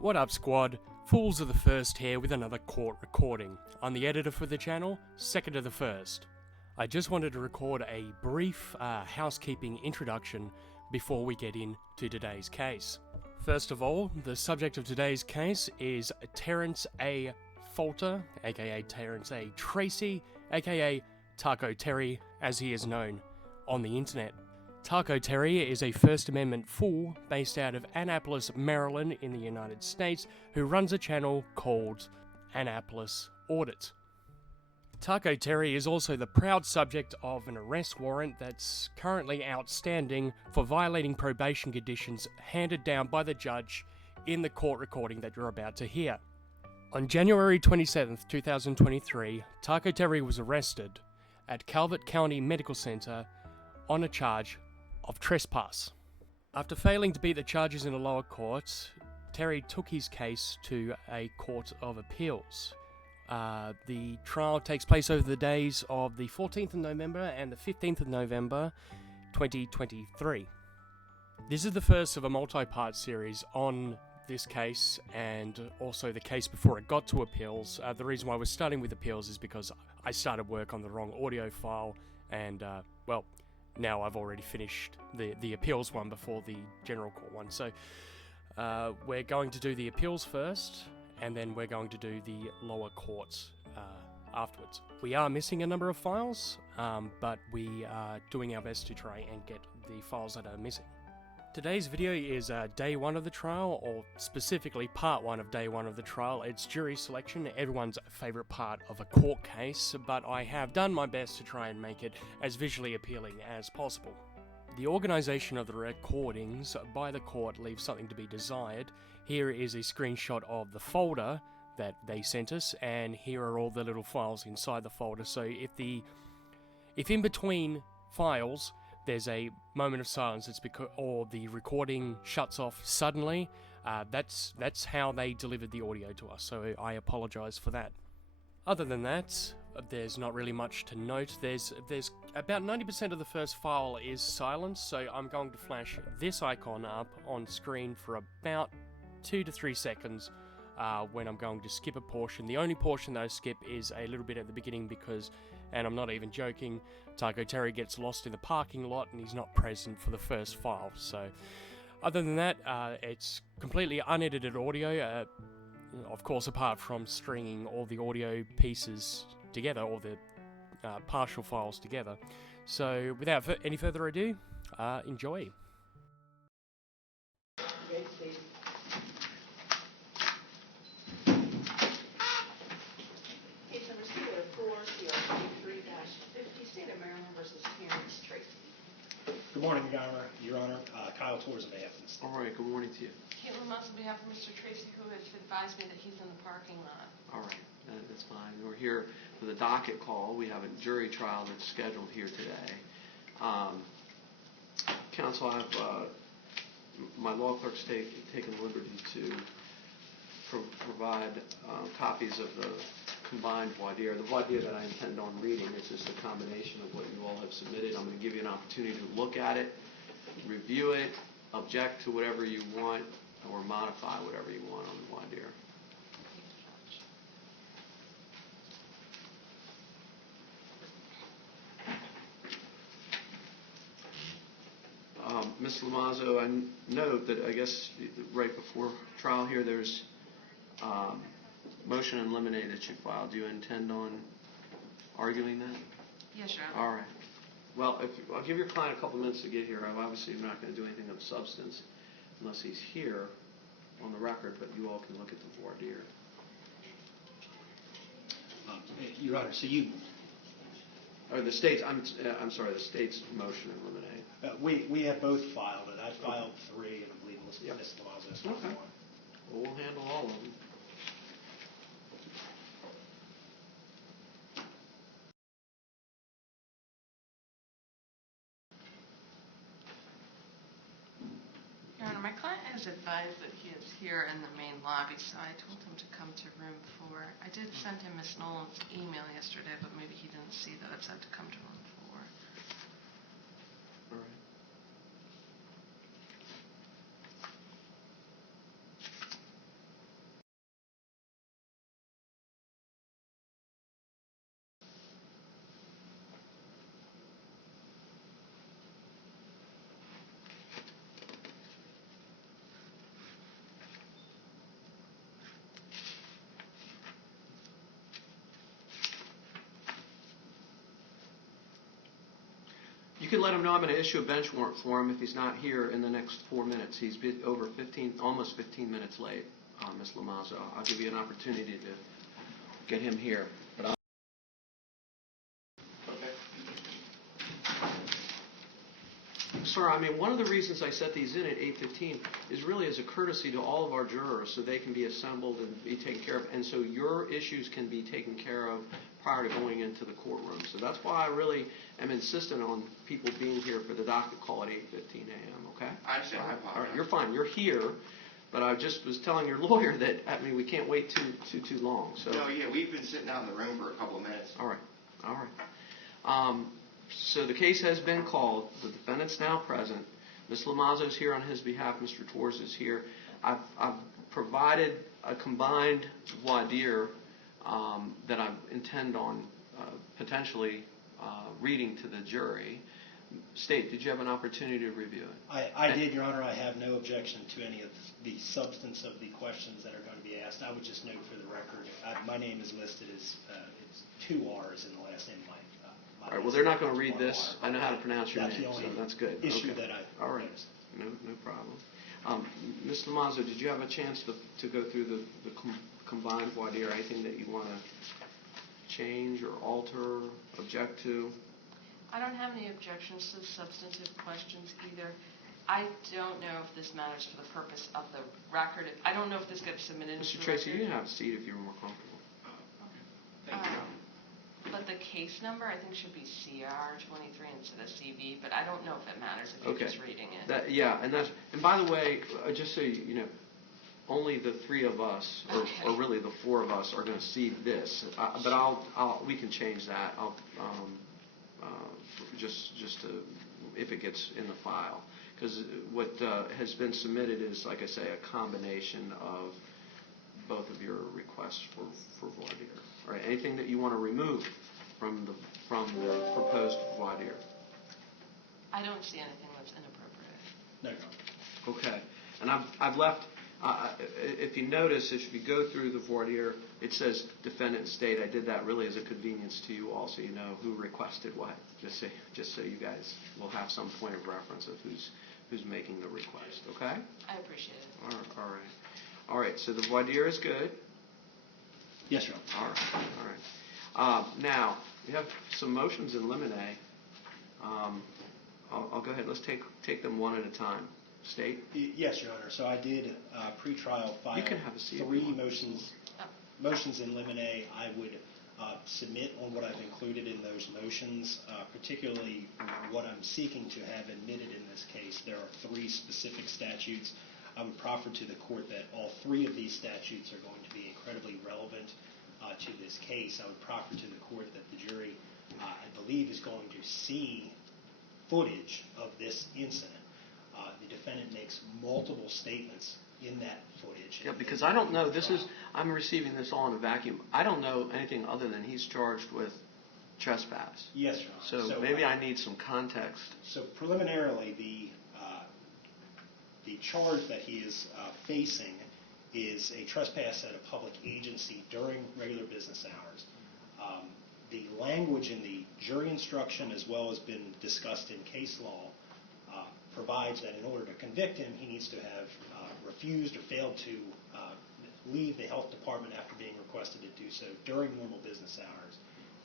What up, squad? Fools of the First here with another court recording. I'm the editor for the channel, second to the first. I just wanted to record a brief housekeeping introduction before we get into today's case. First of all, the subject of today's case is Terence A. Falter, aka Terence A. Tracy, aka Taco Terry, as he is known on the internet. Taco Terry is a First Amendment fool based out of Annapolis, Maryland in the United States, who runs a channel called Annapolis Audit. Taco Terry is also the proud subject of an arrest warrant that's currently outstanding for violating probation conditions handed down by the judge in the court recording that you're about to hear. On January 27th, 2023, Taco Terry was arrested at Calvert County Medical Center on a charge of trespass. After failing to beat the charges in a lower court, Terry took his case to a court of appeals. The trial takes place over the days of the 14th of November and the 15th of November 2023. This is the first of a multi-part series on this case and also the case before it got to appeals. The reason why we're starting with appeals is because I started work on the wrong audio file and, now I've already finished the appeals one before the general court one. So we're going to do the appeals first, and then we're going to do the lower courts afterwards. We are missing a number of files, but we are doing our best to try and get the files that are missing. Today's video is day one of the trial, or specifically part one of day one of the trial. It's jury selection, everyone's favourite part of a court case, but I have done my best to try and make it as visually appealing as possible. The organisation of the recordings by the court leaves something to be desired. Here is a screenshot of the folder that they sent us, and here are all the little files inside the folder. So if in between files there's a moment of silence, it's because, or the recording shuts off suddenly, that's how they delivered the audio to us, so I apologise for that. Other than that, there's not really much to note. There's about 90% of the first file is silent, so I'm going to flash this icon up on screen for about 2 to 3 seconds when I'm going to skip a portion. The only portion that I skip is a little bit at the beginning because, and I'm not even joking, Taco Terry gets lost in the parking lot and he's not present for the first file. So other than that, it's completely unedited audio, of course, apart from stringing all the audio pieces together, all the partial files together. So without any further ado, enjoy. Good morning, Your Honor. Kyle Torres of AFS. All right, good morning to you. Caitlin Moss on behalf of Mr. Tracy, who has advised me that he's in the parking lot. All right, that's fine. We're here for the docket call. We have a jury trial that's scheduled here today. Counsel, I have my law clerk's taken liberty to provide copies of the combined voir dire. The voir dire that I intend on reading is just a combination of what you all have submitted. I'm going to give you an opportunity to look at it, review it, object to whatever you want, or modify whatever you want on the voir dire. Ms. Lamazzo, I note that I guess right before trial here there's motion in limine that you filed. Do you intend on arguing that? Yes, Your Honor. All right. Well, I'll give your client a couple minutes to get here. I'm obviously not going to do anything of substance unless he's here on the record, but you all can look at the voir dire. Your Honor, so you... Or the state's, I'm sorry, the state's motion in limine. We have both filed it. I filed 3, and I believe Ms. Lamazzo has filed 1. Well, we'll handle all of them. Your Honor, my client has advised that he is here in the main lobby, so I told him to come to room 4. I did send him Ms. Nolan's email yesterday, but maybe he didn't see that it said to come to room 4. All right. You can let him know I'm going to issue a bench warrant for him if he's not here in the next 4 minutes. He's been over 15, almost 15 minutes late, Ms. Lamazzo. I'll give you an opportunity to get him here. But Sir, I mean, one of the reasons I set these in at 8:15 is really as a courtesy to all of our jurors so they can be assembled and be taken care of, and so your issues can be taken care of prior to going into the courtroom. So that's why I really am insistent on people being here for the docket call at 8:15 a.m., okay? I understand. All right, you're fine. You're here, but I just was telling your lawyer that, I mean, we can't wait too long. So. No, yeah, we've been sitting out in the room for a couple of minutes. All right. So the case has been called. The defendant's now present. Ms. Lamazzo's here on his behalf. Mr. Torres is here. I've provided a combined voir dire that I intend on potentially reading to the jury. State, did you have an opportunity to review it? I did, Your Honor. I have no objection to any of the substance of the questions that are going to be asked. I would just note for the record, my name is listed as it's 2 R's in the last name. All right, well, they're not going to read this. I know how to pronounce your name, so that's good. Issue okay. that I All right, no problem. Ms. Lamazzo, did you have a chance to go through the combined voir dire? Anything that you want to change or alter, object to? I don't have any objections to the substantive questions either. I don't know if this matters for the purpose of the record. I don't know if this gets submitted Mr. into the Tracy, record. you can have a seat if you're more comfortable. Thank you. But the case number, I think, should be CR23 instead of CV, but I don't know if it matters if you're just reading it. Yeah, and by the way, just so you know, only the 3 of us, or really the 4 of us, are going to see this. But we can change that. Just to, if it gets in the file, because what has been submitted is, like I say, a combination of both of your requests for voir dire. All right, anything that you want to remove from the proposed voir dire? I don't see anything that's inappropriate. No, Your Honor. Okay, and I've left. If you notice, if you go through the voir dire, it says defendant and state. I did that really as a convenience to you all, so you know who requested what. Just so you guys will have some point of reference of who's making the request. Okay. I appreciate it. All right. So the voir dire is good. Yes, Your Honor. All right. Now we have some motions in limine. I'll go ahead. Let's take them one at a time. State. Yes, Your Honor. So I did pre-trial file You can have a seat 3 motions in limine. I would submit on what I've included in those motions, particularly what I'm seeking to have admitted in this case. There are 3 specific statutes. I would proffer to the court that all 3 of these statutes are going to be incredibly relevant to this case. I would proffer to the court that the jury, I believe, is going to see footage of this incident. The defendant makes multiple statements in that footage. Yeah, because I don't know. I'm receiving this all in a vacuum. I don't know anything other than he's charged with trespass. Yes, Your Honor. So maybe I need some context. So preliminarily, the charge that he is facing is a trespass at a public agency during regular business hours. The language in the jury instruction, as well as been discussed in case law, provides that in order to convict him, he needs to have refused or failed to leave the health department after being requested to do so during normal business hours.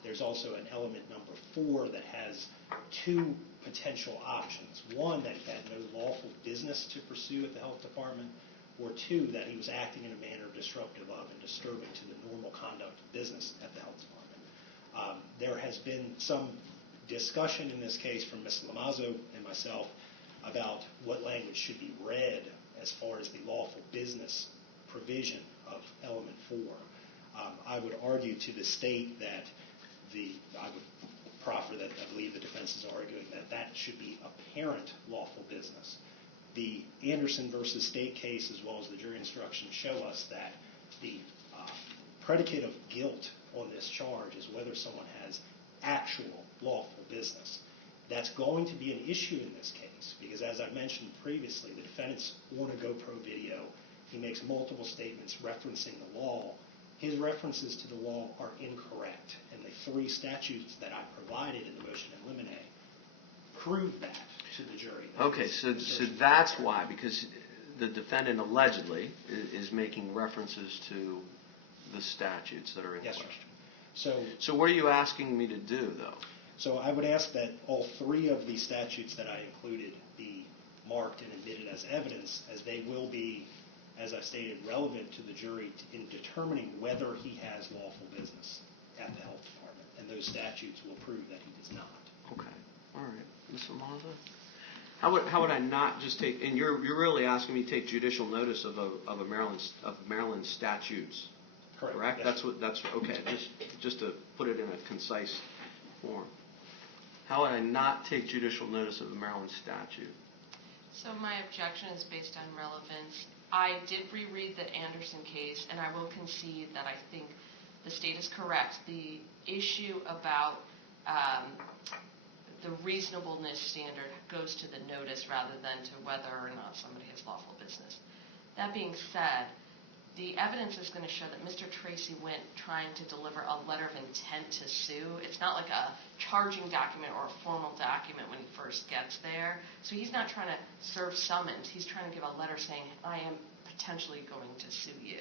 There's also an element number 4 that has 2 potential options. 1, that he had no lawful business to pursue at the health department, or 2, that he was acting in a manner disruptive of and disturbing to the normal conduct of business at the health department. There has been some discussion in this case from Ms. Lamazzo and myself about what language should be read as far as the lawful business provision of element 4. I would argue to the state that I would proffer that I believe the defense is arguing that should be apparent lawful business. The Anderson versus State case, as well as the jury instructions, show us that the predicate of guilt on this charge is whether someone has actual lawful business. That's going to be an issue in this case because, as I mentioned previously, the defendant's on a GoPro video. He makes multiple statements referencing the law. His references to the law are incorrect, and the 3 statutes that I provided in the motion in limine prove that to the jury. Okay, so that's why, because the defendant allegedly is making references to the statutes that are in Yes, sir. question. So what are you asking me to do, though? So I would ask that all three of the statutes that I included be marked and admitted as evidence, as they will be, as I stated, relevant to the jury in determining whether he has lawful business at the health department. And those statutes will prove that he does not. Okay. All right. Ms. Almanza? How would I not just take, and you're really asking me to take judicial notice of Maryland statutes, correct? Yes. That's okay. Just to put it in a concise form. How would I not take judicial notice of the Maryland statute? So my objection is based on relevance. I did reread the Anderson case, and I will concede that I think the state is correct. The issue about the reasonableness standard goes to the notice rather than to whether or not somebody has lawful business. That being said, the evidence is going to show that Mr. Tracy went trying to deliver a letter of intent to sue. It's not like a charging document or a formal document when he first gets there. So he's not trying to serve summons. He's trying to give a letter saying, I am potentially going to sue you.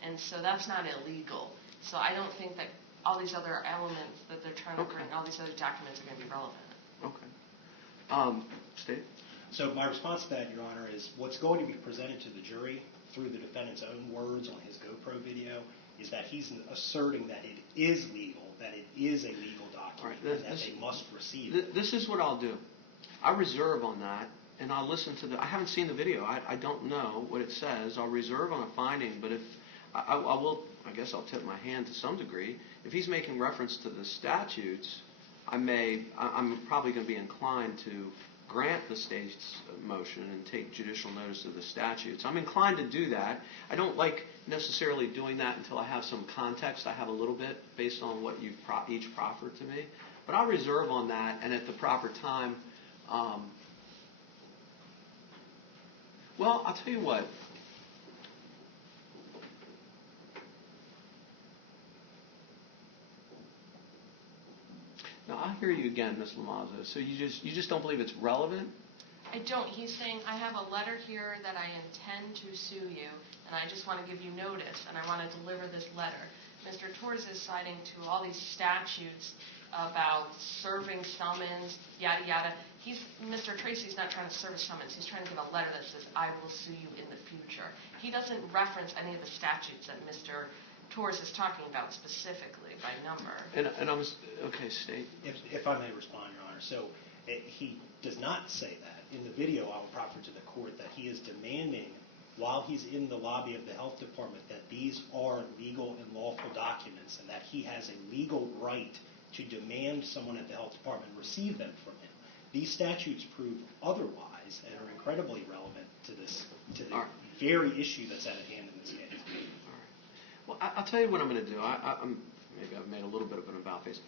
And so that's not illegal. So I don't think that all these other elements that they're trying to bring, all these other documents are going to be relevant. Okay. State? So my response to that, Your Honor, is what's going to be presented to the jury through the defendant's own words on his GoPro video is that he's asserting that it is legal, that it is a legal document, and that they must receive it. This is what I'll do. I reserve on that, and I'll listen to I haven't seen the video. I don't know what it says. I'll reserve on a finding, but if I will, I guess I'll tip my hand to some degree. If he's making reference to the statutes, I'm probably going to be inclined to grant the state's motion and take judicial notice of the statutes. I'm inclined to do that. I don't like necessarily doing that until I have some context. I have a little bit based on what you've each proffered to me. But I'll reserve on that, and at the proper time, well, I'll tell you what. Now, I hear you again, Ms. Lamaza. So you just don't believe it's relevant? I don't. He's saying, I have a letter here that I intend to sue you, and I just want to give you notice, and I want to deliver this letter. Mr. Torres is citing to all these statutes about serving summons, yada, yada. Mr. Tracy's not trying to serve a summons. He's trying to give a letter that says, I will sue you in the future. He doesn't reference any of the statutes that Mr. Torres is talking about specifically by number. And I was, okay, State. If I may respond, Your Honor. So he does not say that. In the video, I will proffer to the court that he is demanding, while he's in the lobby of the health department, that these are legal and lawful documents and that he has a legal right to demand someone at the health department receive them from him. These statutes prove otherwise and are incredibly relevant to the very issue that's at hand in this case. All right. Well, I'll tell you what I'm going to do. Maybe I've made a little bit of an about face.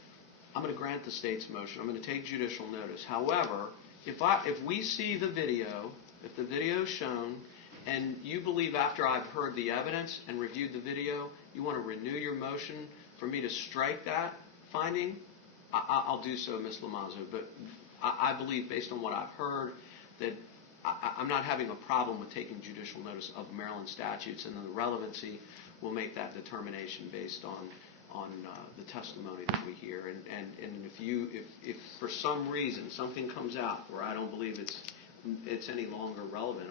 I'm going to grant the state's motion. I'm going to take judicial notice. However, if we see the video, if the video is shown, and you believe after I've heard the evidence and reviewed the video, you want to renew your motion for me to strike that finding, I'll do so, Ms. Lamaza. But I believe, based on what I've heard, that I'm not having a problem with taking judicial notice of Maryland statutes, and the relevancy will make that determination based on the testimony that we hear. And if for some reason something comes out where I don't believe it's any longer relevant,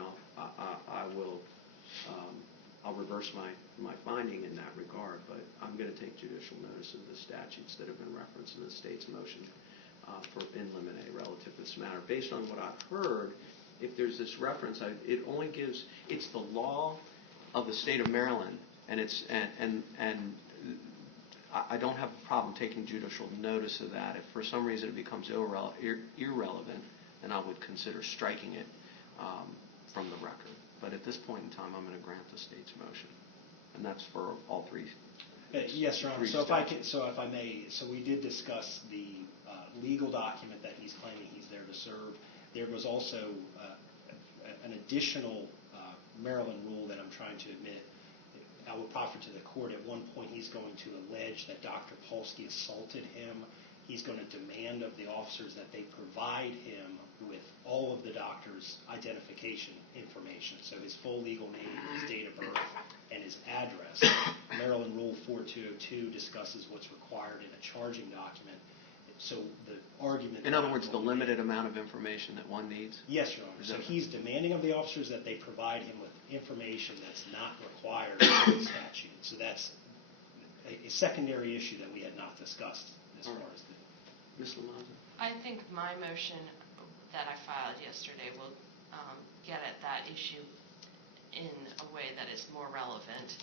I'll reverse my finding in that regard. But I'm going to take judicial notice of the statutes that have been referenced in the state's motion for in limine relative to this matter. Based on what I've heard, if there's this reference, it's the law of the state of Maryland, and I don't have a problem taking judicial notice of that. If for some reason it becomes irrelevant, then I would consider striking it from the record. But at this point in time, I'm going to grant the state's motion, and that's for all three. Yes, Your Honor. So if I may, we did discuss the legal document that he's claiming he's there to serve. There was also an additional Maryland rule that I'm trying to admit. I would proffer to the court at one point he's going to allege that Dr. Polsky assaulted him he's going to demand of the officers that they provide him with all of the doctor's identification information, so his full legal name, his date of birth, and his address. Maryland Rule 4202 discusses what's required in a charging document. So the argument... In other words, the limited amount of information that one needs? Yes, Your Honor. So he's demanding of the officers that they provide him with information that's not required in the statute. So that's a secondary issue that we had not discussed as far as the... Ms. Lamont? I think my motion that I filed yesterday will get at that issue in a way that is more relevant.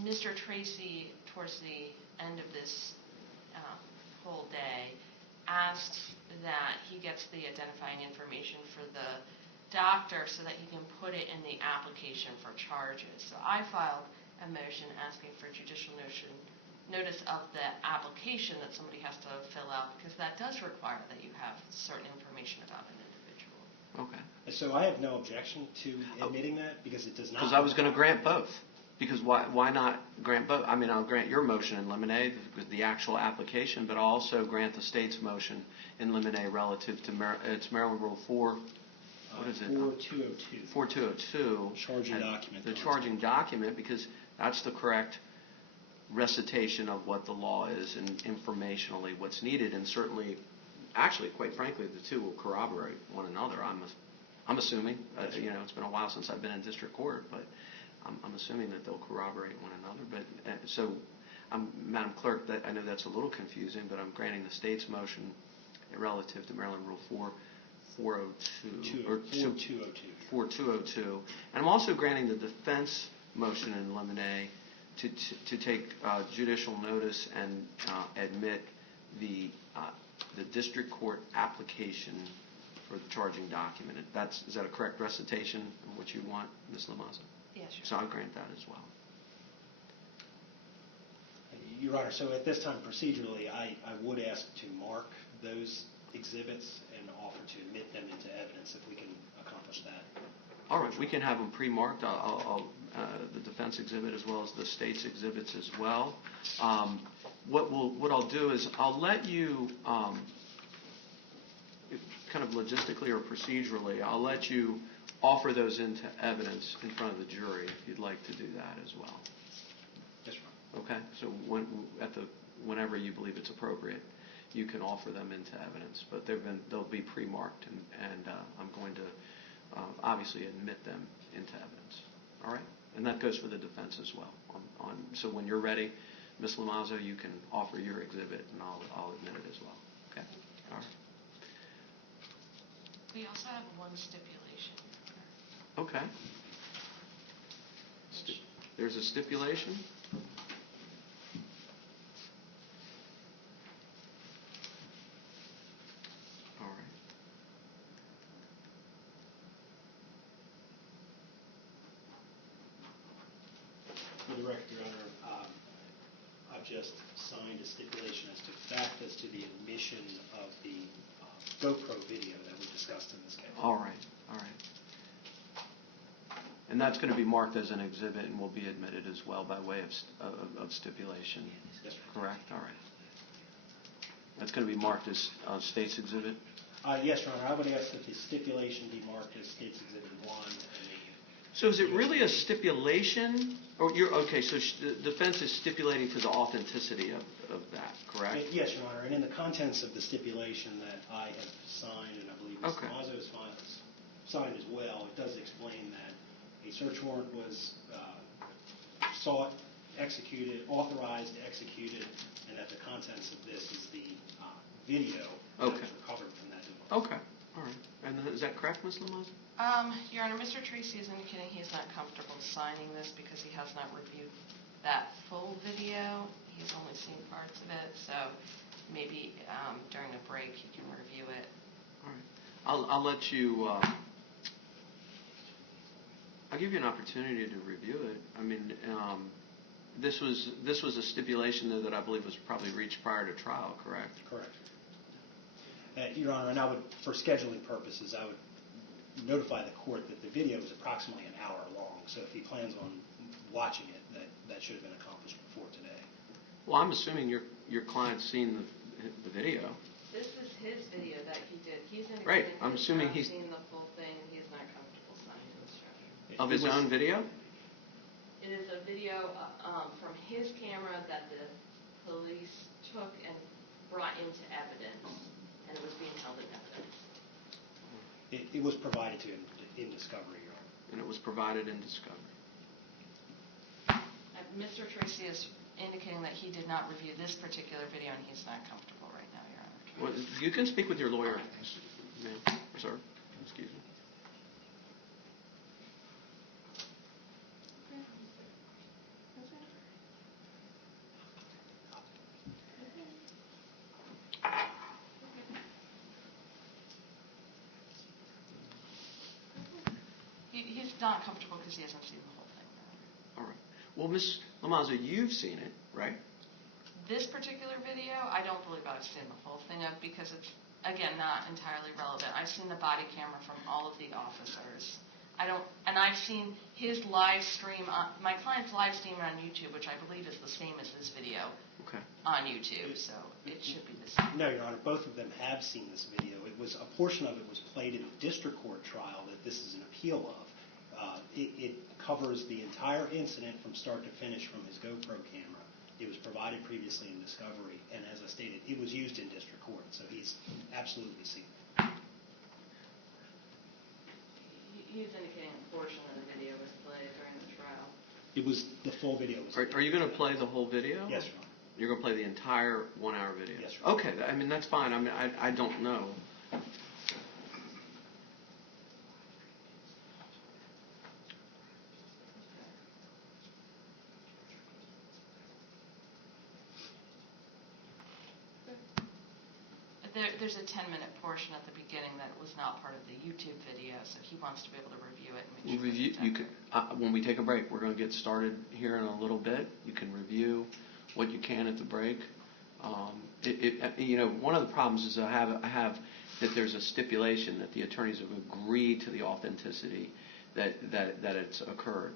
Mr. Tracy, towards the end of this whole day, asked that he gets the identifying information for the doctor so that he can put it in the application for charges. So I filed a motion asking for judicial notice of the application that somebody has to fill out, because that does require that you have certain information about an individual. Okay. So I have no objection to admitting that, because it does not... Because I was going to grant both. Because why not grant both? I mean, I'll grant your motion in limine, the actual application, but I'll also grant the state's motion in limine relative to it's Maryland Rule 4. What is it? 4202. 4202. Charging document. The charging document, because that's the correct recitation of what the law is and informationally what's needed, and certainly, actually, quite frankly, the two will corroborate one another. I'm assuming. It's been a while since I've been in district court, but I'm assuming that they'll corroborate one another. But so, Madam Clerk, I know that's a little confusing, but I'm granting the state's motion relative to Maryland Rule 4202, and I'm also granting the defense motion in limine to take judicial notice and admit the district court application for the charging document. Is that a correct recitation of what you want, Ms. Lamazza? Yes, Your So I'll grant that as well. Your Honor, so at this time, procedurally, I would ask to mark those exhibits and offer to admit them into evidence if we can accomplish that. All right, we can have them pre-marked. The defense exhibit as well as the state's exhibits as well. What I'll do is I'll let you, kind of logistically or procedurally, I'll let you offer those into evidence in front of the jury if you'd like to do that as well. Yes, Your Honor. Okay, so whenever you believe it's appropriate, you can offer them into evidence, but they'll be pre-marked, and I'm going to obviously admit them into evidence. All right, and that goes for the defense as well. So when you're ready, Ms. Lamazzo, you can offer your exhibit, and I'll admit it as well. Okay. All right. We also have one stipulation. Okay. There's a stipulation. All right. For the record, Your Honor, I've just signed a stipulation as to fact as to the admission of the GoPro video that we discussed in this case. All right. All right. And that's going to be marked as an exhibit and will be admitted as well by way of stipulation. Yes, sir. Correct? All right. That's going to be marked as state's exhibit? Yes, Your Honor. I would ask that the stipulation be marked as State's Exhibit 1. So is it really a stipulation? So the defense is stipulating to the authenticity of that, correct? Yes, Your Honor. And in the contents of the stipulation that I have signed, and I believe Ms. Lamazzo has signed as well, it does explain that a search warrant was sought, executed, authorized, executed, and that the contents of this is the video that was recovered from that device. Okay. All right. And is that correct, Ms. Lamazzo? Your Honor, Mr. Tracy is indicating he is not comfortable signing this because he has not reviewed that full video. He's only seen parts of it, so maybe during a break he can review it. All right. I'll let you. I'll give you an opportunity to review it. I mean, this was a stipulation that I believe was probably reached prior to trial, correct? Correct. Your Honor, and I would, for scheduling purposes, I would notify the court that the video is approximately an hour long. So if he plans on watching it, that should have been accomplished before today. Well, I'm assuming your client's seen the video. This is his video that he did. He's indicating Right, I'm he's assuming not he's- seen the full thing and he's not comfortable signing instructions. Of his own video? It is a video from his camera that the police took and brought into evidence, and it was being held in evidence. It was provided to him in discovery, Your Honor. And it was provided in discovery. Mr. Tracy is indicating that he did not review this particular video and he's not comfortable right now, Your Honor. Well, you can speak with your lawyer, ma'am, sir. Excuse me. He's not comfortable because he hasn't seen the whole thing. All right. Well, Ms. Lamazza, you've seen it, right? This particular video, I don't believe I've seen the whole thing of because it's, again, not entirely relevant. I've seen the body camera from all of the officers. And I've seen his live stream, my client's live stream on YouTube, which I believe is the same as this video on YouTube, so it should be the same. No, Your Honor, both of them have seen this video. A portion of it was played in the district court trial that this is an appeal of. It covers the entire incident from start to finish from his GoPro camera. It was provided previously in discovery, and as I stated, it was used in district court, so he's absolutely seen it. He's indicating a portion of the video was played during the trial. It was the full video. Are you going to play the whole video? Yes, Your Honor. You're going to play the entire 1 hour video? Yes, Your Honor. Okay, I mean, that's fine. I mean, I don't know. There's a 10-minute portion at the beginning that was not part of the YouTube video, so he wants to be able to review it and make sure. You can, when we take a break, we're going to get started here in a little bit. You can review what you can at the break. One of the problems is I have that there's a stipulation that the attorneys have agreed to the authenticity that it's occurred,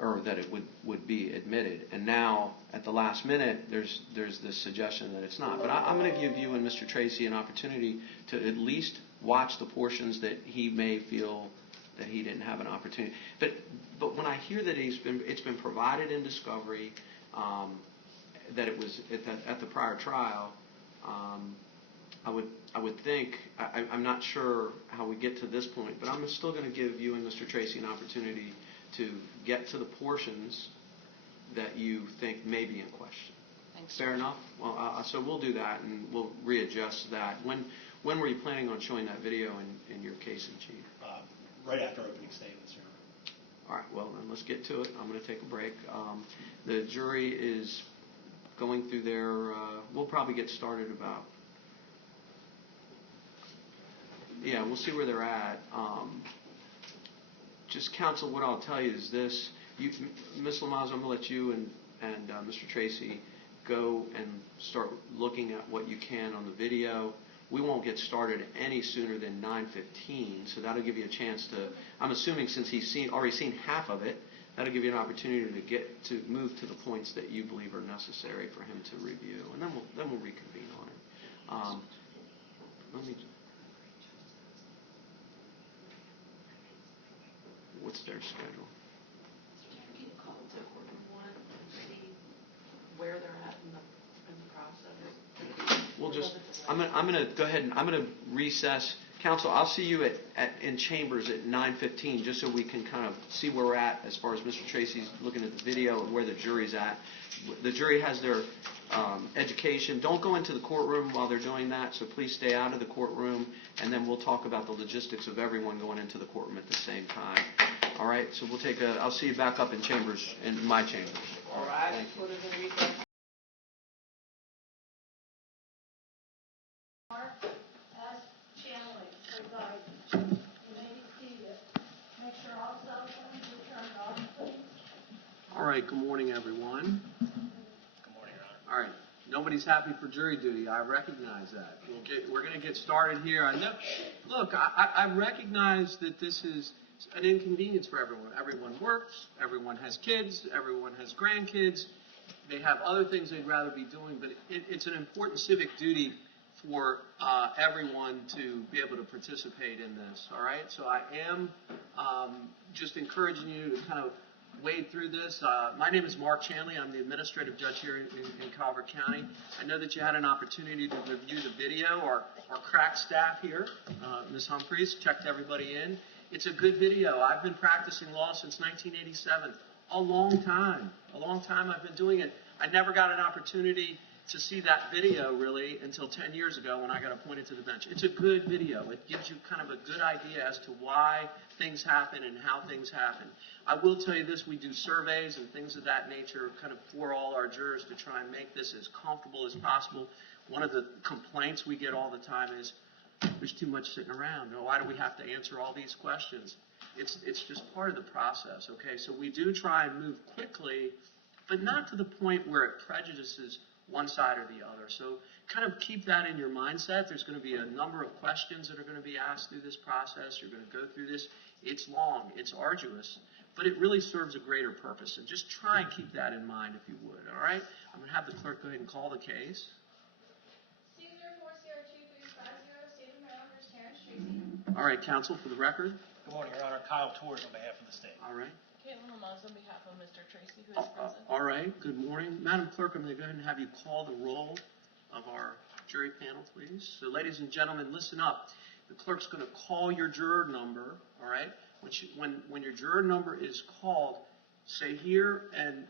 or that it would be admitted. And now, at the last minute, there's this suggestion that it's not. But I'm going to give you and Mr. Tracy an opportunity to at least watch the portions that he may feel that he didn't have an opportunity. But when I hear that it's been provided in discovery, that it was at the prior trial, I would think, I'm not sure how we get to this point, but I'm still going to give you and Mr. Tracy an opportunity to get to the portions that you think may be in question. Thanks. Fair enough? Well, so we'll do that, and we'll readjust that. When were you planning on showing that video in your case in chief? Right after opening statements, Your Honor. All right, well, then let's get to it. I'm going to take a break. The jury is going through their, we'll probably get started about, we'll see where they're at. Just counsel, what I'll tell you is this. Ms. Lamazza, I'm going to let you and Mr. Tracy go and start looking at what you can on the video. We won't get started any sooner than 9:15, so that'll give you a chance to, I'm assuming since he's already seen half of it, that'll give you an opportunity to move to the points that you believe are necessary for him to review, and then we'll reconvene on it. Let me. What's their schedule? Can you call to courtroom 1 and see where they're at in the process? We'll just. I'm going to go ahead and I'm going to recess. Counsel, I'll see you in chambers at 9:15, just so we can kind of see where we're at as far as Mr. Tracy's looking at the video and where the jury's at. The jury has their education. Don't go into the courtroom while they're doing that, so please stay out of the courtroom, and then we'll talk about the logistics of everyone going into the courtroom at the same time. All right, so we'll take I'll see you back up in chambers, in my chambers. All right. What is in recess? As channeling presides, you may be seated. Make sure all cell phones are turned off, please. All right, good morning, everyone. Good morning, Your Honor. All right, nobody's happy for jury duty. I recognize that. We're going to get started here. I know. Look, I recognize that this is an inconvenience for everyone. Everyone works. Everyone has kids. Everyone has grandkids. they have other things they'd rather be doing, but it's an important civic duty for everyone to be able to participate in this, all right? So I am just encouraging you to kind of wade through this. My name is Mark Chanley. I'm the administrative judge here in Calvert County. I know that you had an opportunity to review the video. Our crack staff here, Ms. Humphreys, checked everybody in. It's a good video. I've been practicing law since 1987. A long time I've been doing it. I never got an opportunity to see that video really until 10 years ago when I got appointed to the bench. It's a good video. It gives you kind of a good idea as to why things happen and how things happen. I will tell you this, we do surveys and things of that nature kind of for all our jurors to try and make this as comfortable as possible. One of the complaints we get all the time is there's too much sitting around. Why do we have to answer all these questions? It's just part of the process, okay? So we do try and move quickly, but not to the point where it prejudices one side or the other. So kind of keep that in your mindset. There's going to be a number of questions that are going to be asked through this process. You're going to go through this. It's long, it's arduous, but it really serves a greater purpose. And just try and keep that in mind if you would, all right? I'm going to have the clerk go ahead and call the case. All right, counsel, for the record. Good morning, Your Honor. Kyle Torres on behalf of the state. All right. Caitlin Lamaz on behalf of Mr. Tracy, who is present. All right. Good morning. Madam Clerk, I'm going to go ahead and have you call the roll of our jury panel, please. So, ladies and gentlemen, listen up. The clerk's going to call your juror number, all right? When your juror number is called, say here, and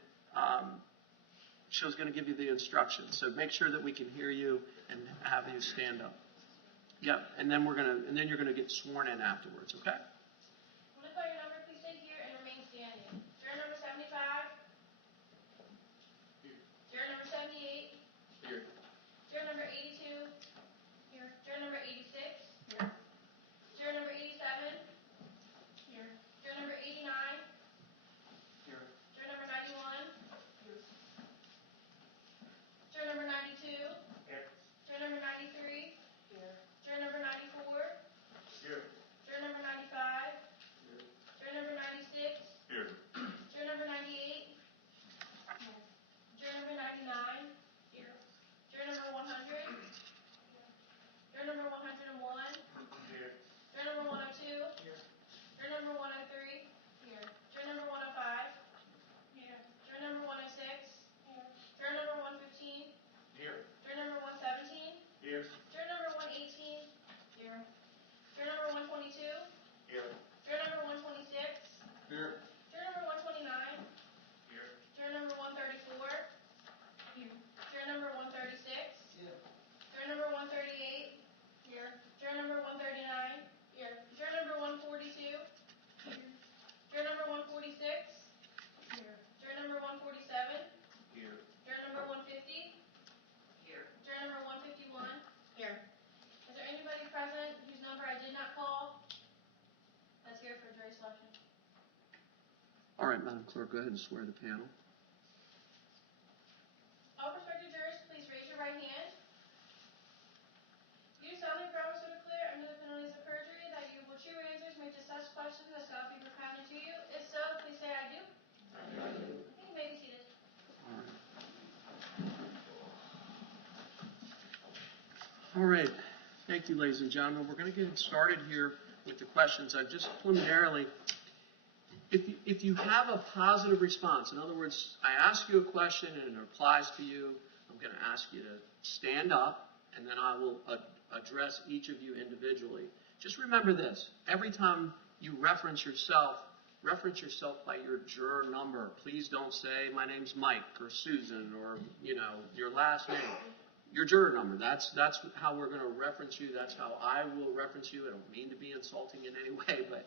she's going to give you the instructions. So make sure that we can hear you and have you stand up. Yep, and then you're gonna get sworn in afterwards, okay? When I call your number, please stay here and remain standing. Juror number 75. Here. Juror number 78. Here. Juror number 82. Here. Juror number 86. Here. Juror number 87. Here. Juror number 89. Here. Juror number 91. Here. Juror number 92. Here. Juror number 93. Here. Juror number 94. Here. Juror number 95. Here. Juror number 96. Here. Juror number 98. Juror number 99. Here. Juror number 100. Juror number 101. Here. Juror number 102. Here. Juror number 103. Here. Juror number 105. Here. Juror number 106. Here. Juror number 115. Here. Juror number 117. Here. Juror number 118. Here. Juror number 122. Here. Juror number 126. Here. Juror number 129. Here. Juror number 134. Here. Juror number 136. Here. Juror number 138. Here. Juror number 139. Here. Juror number 142. Here. Juror number 146. Here. Juror number 147. Here. Juror number 150. Here. Juror number 151. Here. Is there anybody present whose number I did not call? That's here for jury selection. All right, Madam Clerk, go ahead and swear the panel. All prospective jurors, please raise your right hand. You solemnly promise to declare under the penalties of perjury that you will true answers make to such questions as shall be propounded to you. If so, please say I do. I do. You may be seated. All right. Thank you, ladies and gentlemen. We're going to get started here with the questions. I've just preliminarily, if you have a positive response, in other words, I ask you a question and it applies to you, I'm going to ask you to stand up, and then I will address each of you individually. Just remember this. Every time you reference yourself by your juror number. Please don't say, my name's Mike or Susan or, your last name. Your juror number. That's how we're going to reference you. That's how I will reference you. I don't mean to be insulting in any way, but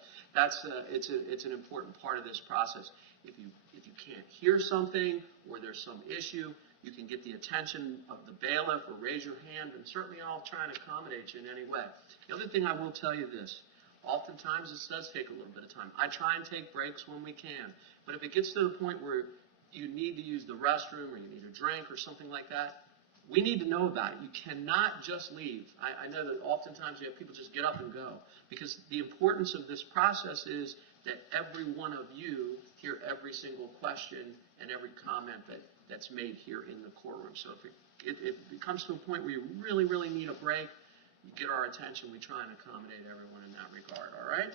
it's an important part of this process. If you can't hear something or there's some issue, you can get the attention of the bailiff or raise your hand, and certainly I'll try and accommodate you in any way. The other thing I will tell you this. Oftentimes this does take a little bit of time. I try and take breaks when we can, but if it gets to the point where you need to use the restroom or you need a drink or something like that, we need to know about it. You cannot just leave. I know that oftentimes you have people just get up and go, because the importance of this process is that every one of you hear every single question and every comment that's made here in the courtroom. So if it comes to a point where you really, really need a break, you get our attention. We try and accommodate everyone in that regard, all right?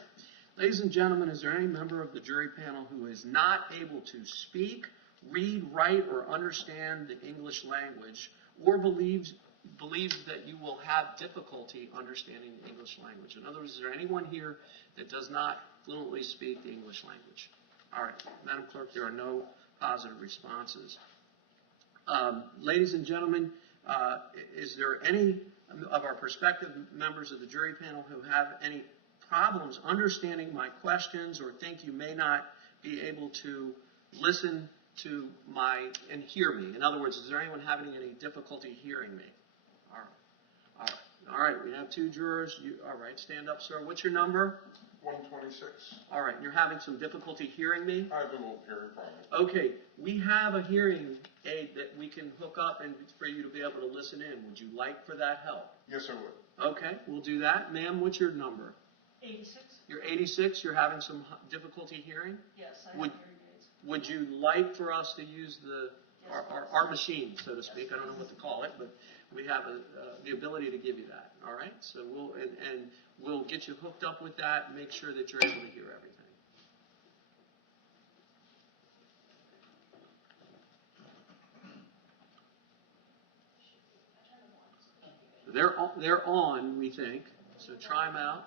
Ladies and gentlemen, is there any member of the jury panel who is not able to speak, read, write, or understand the English language, or believes that you will have difficulty understanding the English language? In other words, is there anyone here that does not fluently speak the English language? All right, Madam Clerk, there are no positive responses. Ladies and gentlemen, is there any of our prospective members of the jury panel who have any problems understanding my questions, or think you may not be able to listen to and hear me? In other words, is there anyone having any difficulty hearing me? All right, we have two jurors. All right, stand up, sir. What's your number? 126. All right, you're having some difficulty hearing me? I have a little hearing problem. Okay, we have a hearing aid that we can hook up and for you to be able to listen in. Would you like for that help? Yes, I would. Okay, we'll do that. Ma'am, what's your number? 86? You're 86. You're having some difficulty hearing? Yes, I have Would- hearing aids. Would you like for us to use Yes, our machine, so to speak? I don't know what to call it, but we have the ability to give you that. All right, so we'll get you hooked up with that and make sure that you're able to hear everything. They're on, we think. So try them out.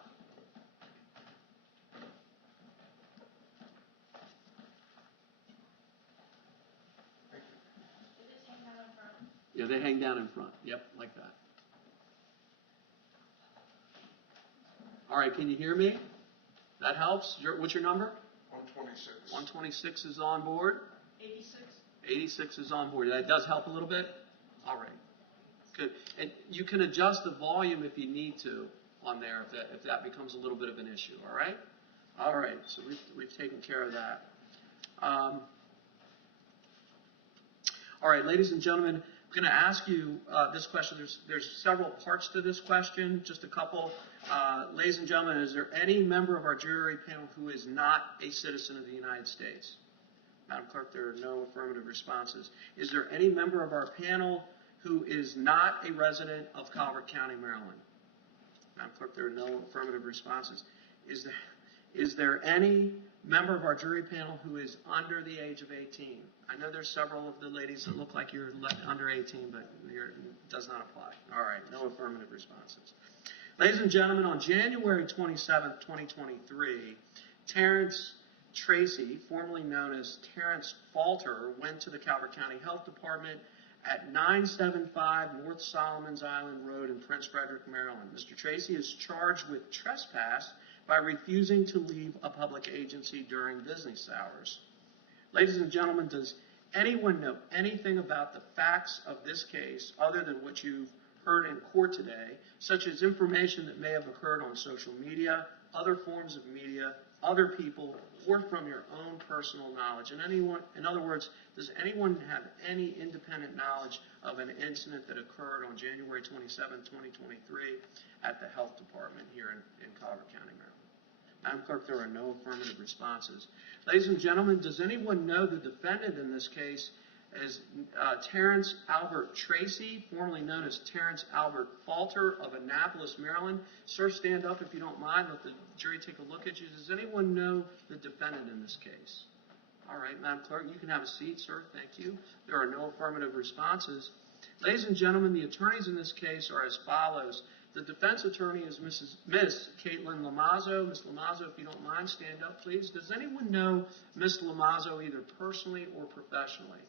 They just hang down in front. Yeah, they hang down in front. Yep, like that. All right, can you hear me? That helps? What's your number? 126. 126 is on board. 86? 86 is on board. That does help a little bit? All right. Good. And you can adjust the volume if you need to on there if that becomes a little bit of an issue. All right? All right. So we've taken care of that. All right, ladies and gentlemen, I'm going to ask you this question. There's several parts to this question, just a couple. Ladies and gentlemen, is there any member of our jury panel who is not a citizen of the United States? Madam Clerk, there are no affirmative responses. Is there any member of our panel who is not a resident of Calvert County, Maryland? Madam Clerk, there are no affirmative responses. Is there any member of our jury panel who is under the age of 18? I know there's several of the ladies that look like you're under 18, but it does not apply. All right, no affirmative responses. Ladies and gentlemen, on January 27th, 2023, Terrence Tracy, formerly known as Terrence Falter, went to the Calvert County Health Department at 975 North Solomons Island Road in Prince Frederick, Maryland. Mr. Tracy is charged with trespass by refusing to leave a public agency during business hours. Ladies and gentlemen, does anyone know anything about the facts of this case other than what you've heard in court today, such as information that may have occurred on social media, other forms of media, other people, or from your own personal knowledge? And in other words, does anyone have any independent knowledge of an incident that occurred on January 27, 2023 at the health department here in Calvert County, Maryland? Madam Clerk, there are no affirmative responses. Ladies and gentlemen, does anyone know the defendant in this case as Terrence Albert Tracy, formerly known as Terrence Albert Falter of Annapolis, Maryland? Sir, stand up if you don't mind. Let the jury take a look at you. Does anyone know the defendant in this case? All right, Madam Clerk, you can have a seat, sir. Thank you. There are no affirmative responses. Ladies and gentlemen, the attorneys in this case are as follows. The defense attorney is Miss Caitlin Lamazzo. Miss Lamazzo, if you don't mind, stand up, please. Does anyone know Miss Lamazzo either personally or professionally?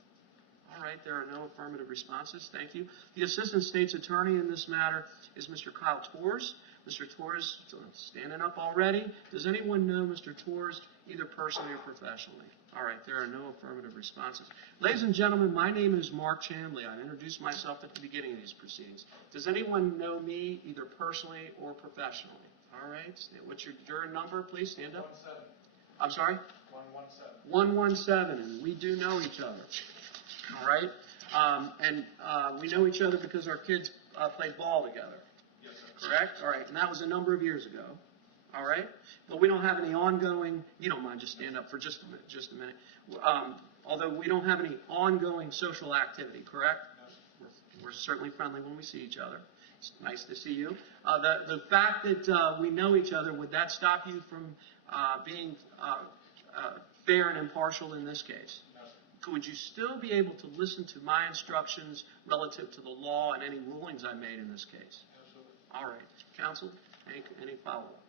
All right, there are no affirmative responses. Thank you. The assistant state's attorney in this matter is Mr. Kyle Torres. Mr. Torres, standing up already. Does anyone know Mr. Torres either personally or professionally? All right, there are no affirmative responses. Ladies and gentlemen, my name is Mark Chamley. I introduced myself at the beginning of these proceedings. Does anyone know me either personally or professionally? All right, what's your juror number? Please stand up. 117. I'm sorry? 117. 117, and we do know each other. All right, and we know each other because our kids played ball together. Yes, sir. Correct? All right, and that was a number of years ago. All right, but we don't have any ongoing. You don't mind just stand up for just a minute. Although we don't have any ongoing social activity, correct? We're certainly friendly when we see each other. It's nice to see you. The fact that we know each other, would that stop you from being fair and impartial in this case? Would you still be able to listen to my instructions relative to the law and any rulings I made in this case? Absolutely. All right. Counsel, any follow-up?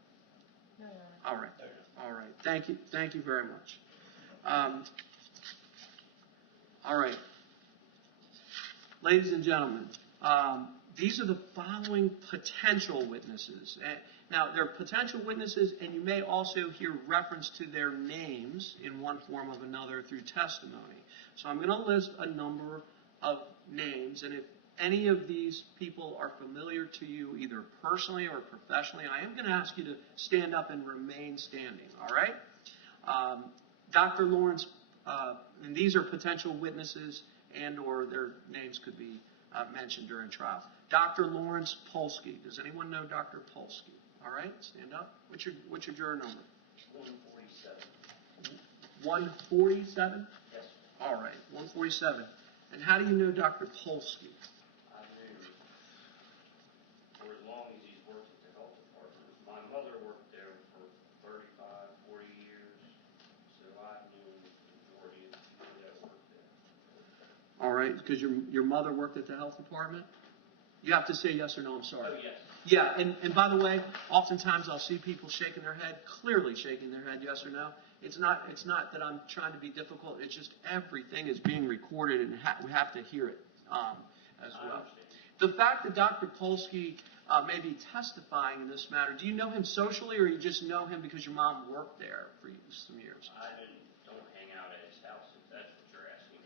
No, Your All right. All right. Thank you. Thank you very much. All right. Ladies and gentlemen, these are the following potential witnesses. Now, they're potential witnesses, and you may also hear reference to their names in one form or another through testimony. So I'm going to list a number of names, and if any of these people are familiar to you either personally or professionally, I am going to ask you to stand up and remain standing, all right? Dr. Lawrence, and these are potential witnesses and or their names could be mentioned during trial. Dr. Lawrence Polsky. Does anyone know Dr. Polsky? All right, stand up. What's your juror number? 147. 147? Yes. All right, 147. And how do you know Dr. Polsky? I knew for as long as he's worked at the health department. My mother worked there for 35, 40 years, so I knew the majority of the people that worked there. All right, because your mother worked at the health department? You have to say yes or no, I'm sorry. Oh, yes. Yeah, and by the way, oftentimes I'll see people shaking their head, clearly shaking their head, yes or no. It's not that I'm trying to be difficult. It's just everything is being recorded, and we have to hear it as well. The fact that Dr. Polsky may be testifying in this matter, do you know him socially, or you just know him because your mom worked there for some years? I don't hang out at his house, if that's what you're asking.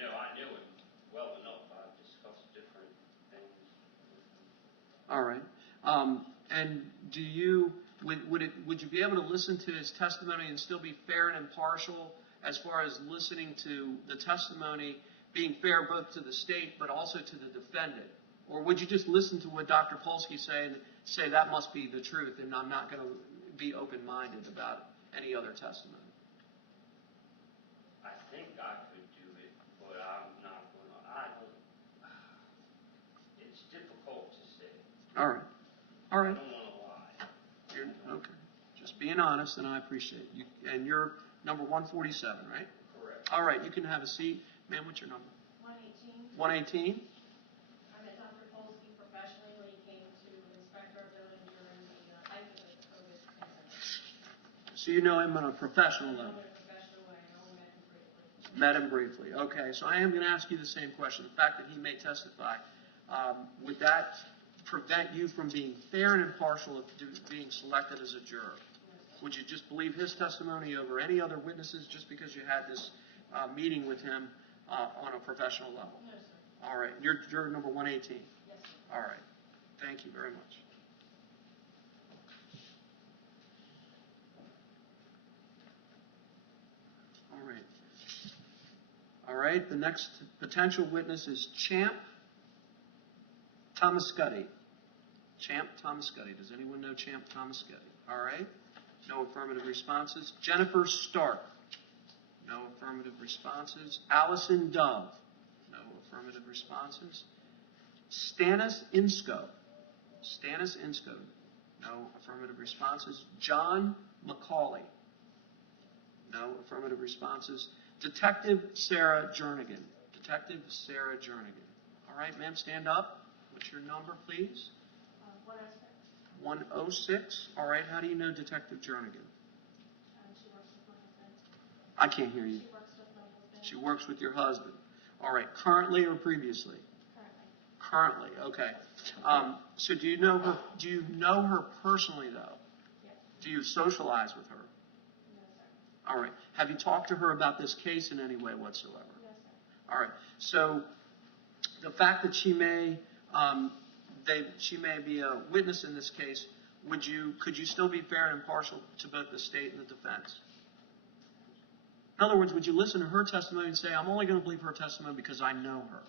No, I knew him well enough. I've discussed different things with him. All right. And do you would you be able to listen to his testimony and still be fair and impartial as far as listening to the testimony, being fair both to the state but also to the defendant? Or would you just listen to what Dr. Polsky say that must be the truth, and I'm not going to be open-minded about any other testimony? I think I could do it, but I'm not going to. It's difficult to say. All right. All I right. don't want to lie. Okay. Just being honest, and I appreciate you. And you're number 147, right? Correct. All right. You can have a seat. Ma'am, what's your number? 118. 118? I met Dr. Polsky professionally when he came to inspect our building during the height of the COVID pandemic. So you know him on a professional I know level? him in a professional way. I only met him briefly. Met him briefly. Okay. So I am going to ask you the same question. The fact that he may testify, would that prevent you from being fair and impartial of being selected as a juror? Would you just believe his testimony over any other witnesses just because you had this meeting with him on a professional level? No, sir. All right. You're juror number 118? Yes, sir. All right. Thank you very much. All right. All right. The next potential witness is Champ Thomascuddy. Champ Thomascuddy. Does anyone know Champ Thomascuddy? All right. No affirmative responses. Jennifer Stark. No affirmative responses. Allison Dove. No affirmative responses. Stannis Insko. Stannis Insko. No affirmative responses. John McCauley. No affirmative responses. Detective Sarah Jernigan. Detective Sarah Jernigan. All right, ma'am, stand up. What's your number, please? 106. 106. All right, how do you know Detective Jernigan? She works with my husband. I can't hear you. She works with my husband. She works with your husband. All right, currently or previously? Currently. Currently, okay. So do you know her? Do you know her personally, though? Yes. Do you socialize with her? No, sir. All right. Have you talked to her about this case in any way whatsoever? No, sir. All right. So the fact that she may be a witness in this case, could you still be fair and impartial to both the state and the defense? In other words, would you listen to her testimony and say, I'm only going to believe her testimony because I know her?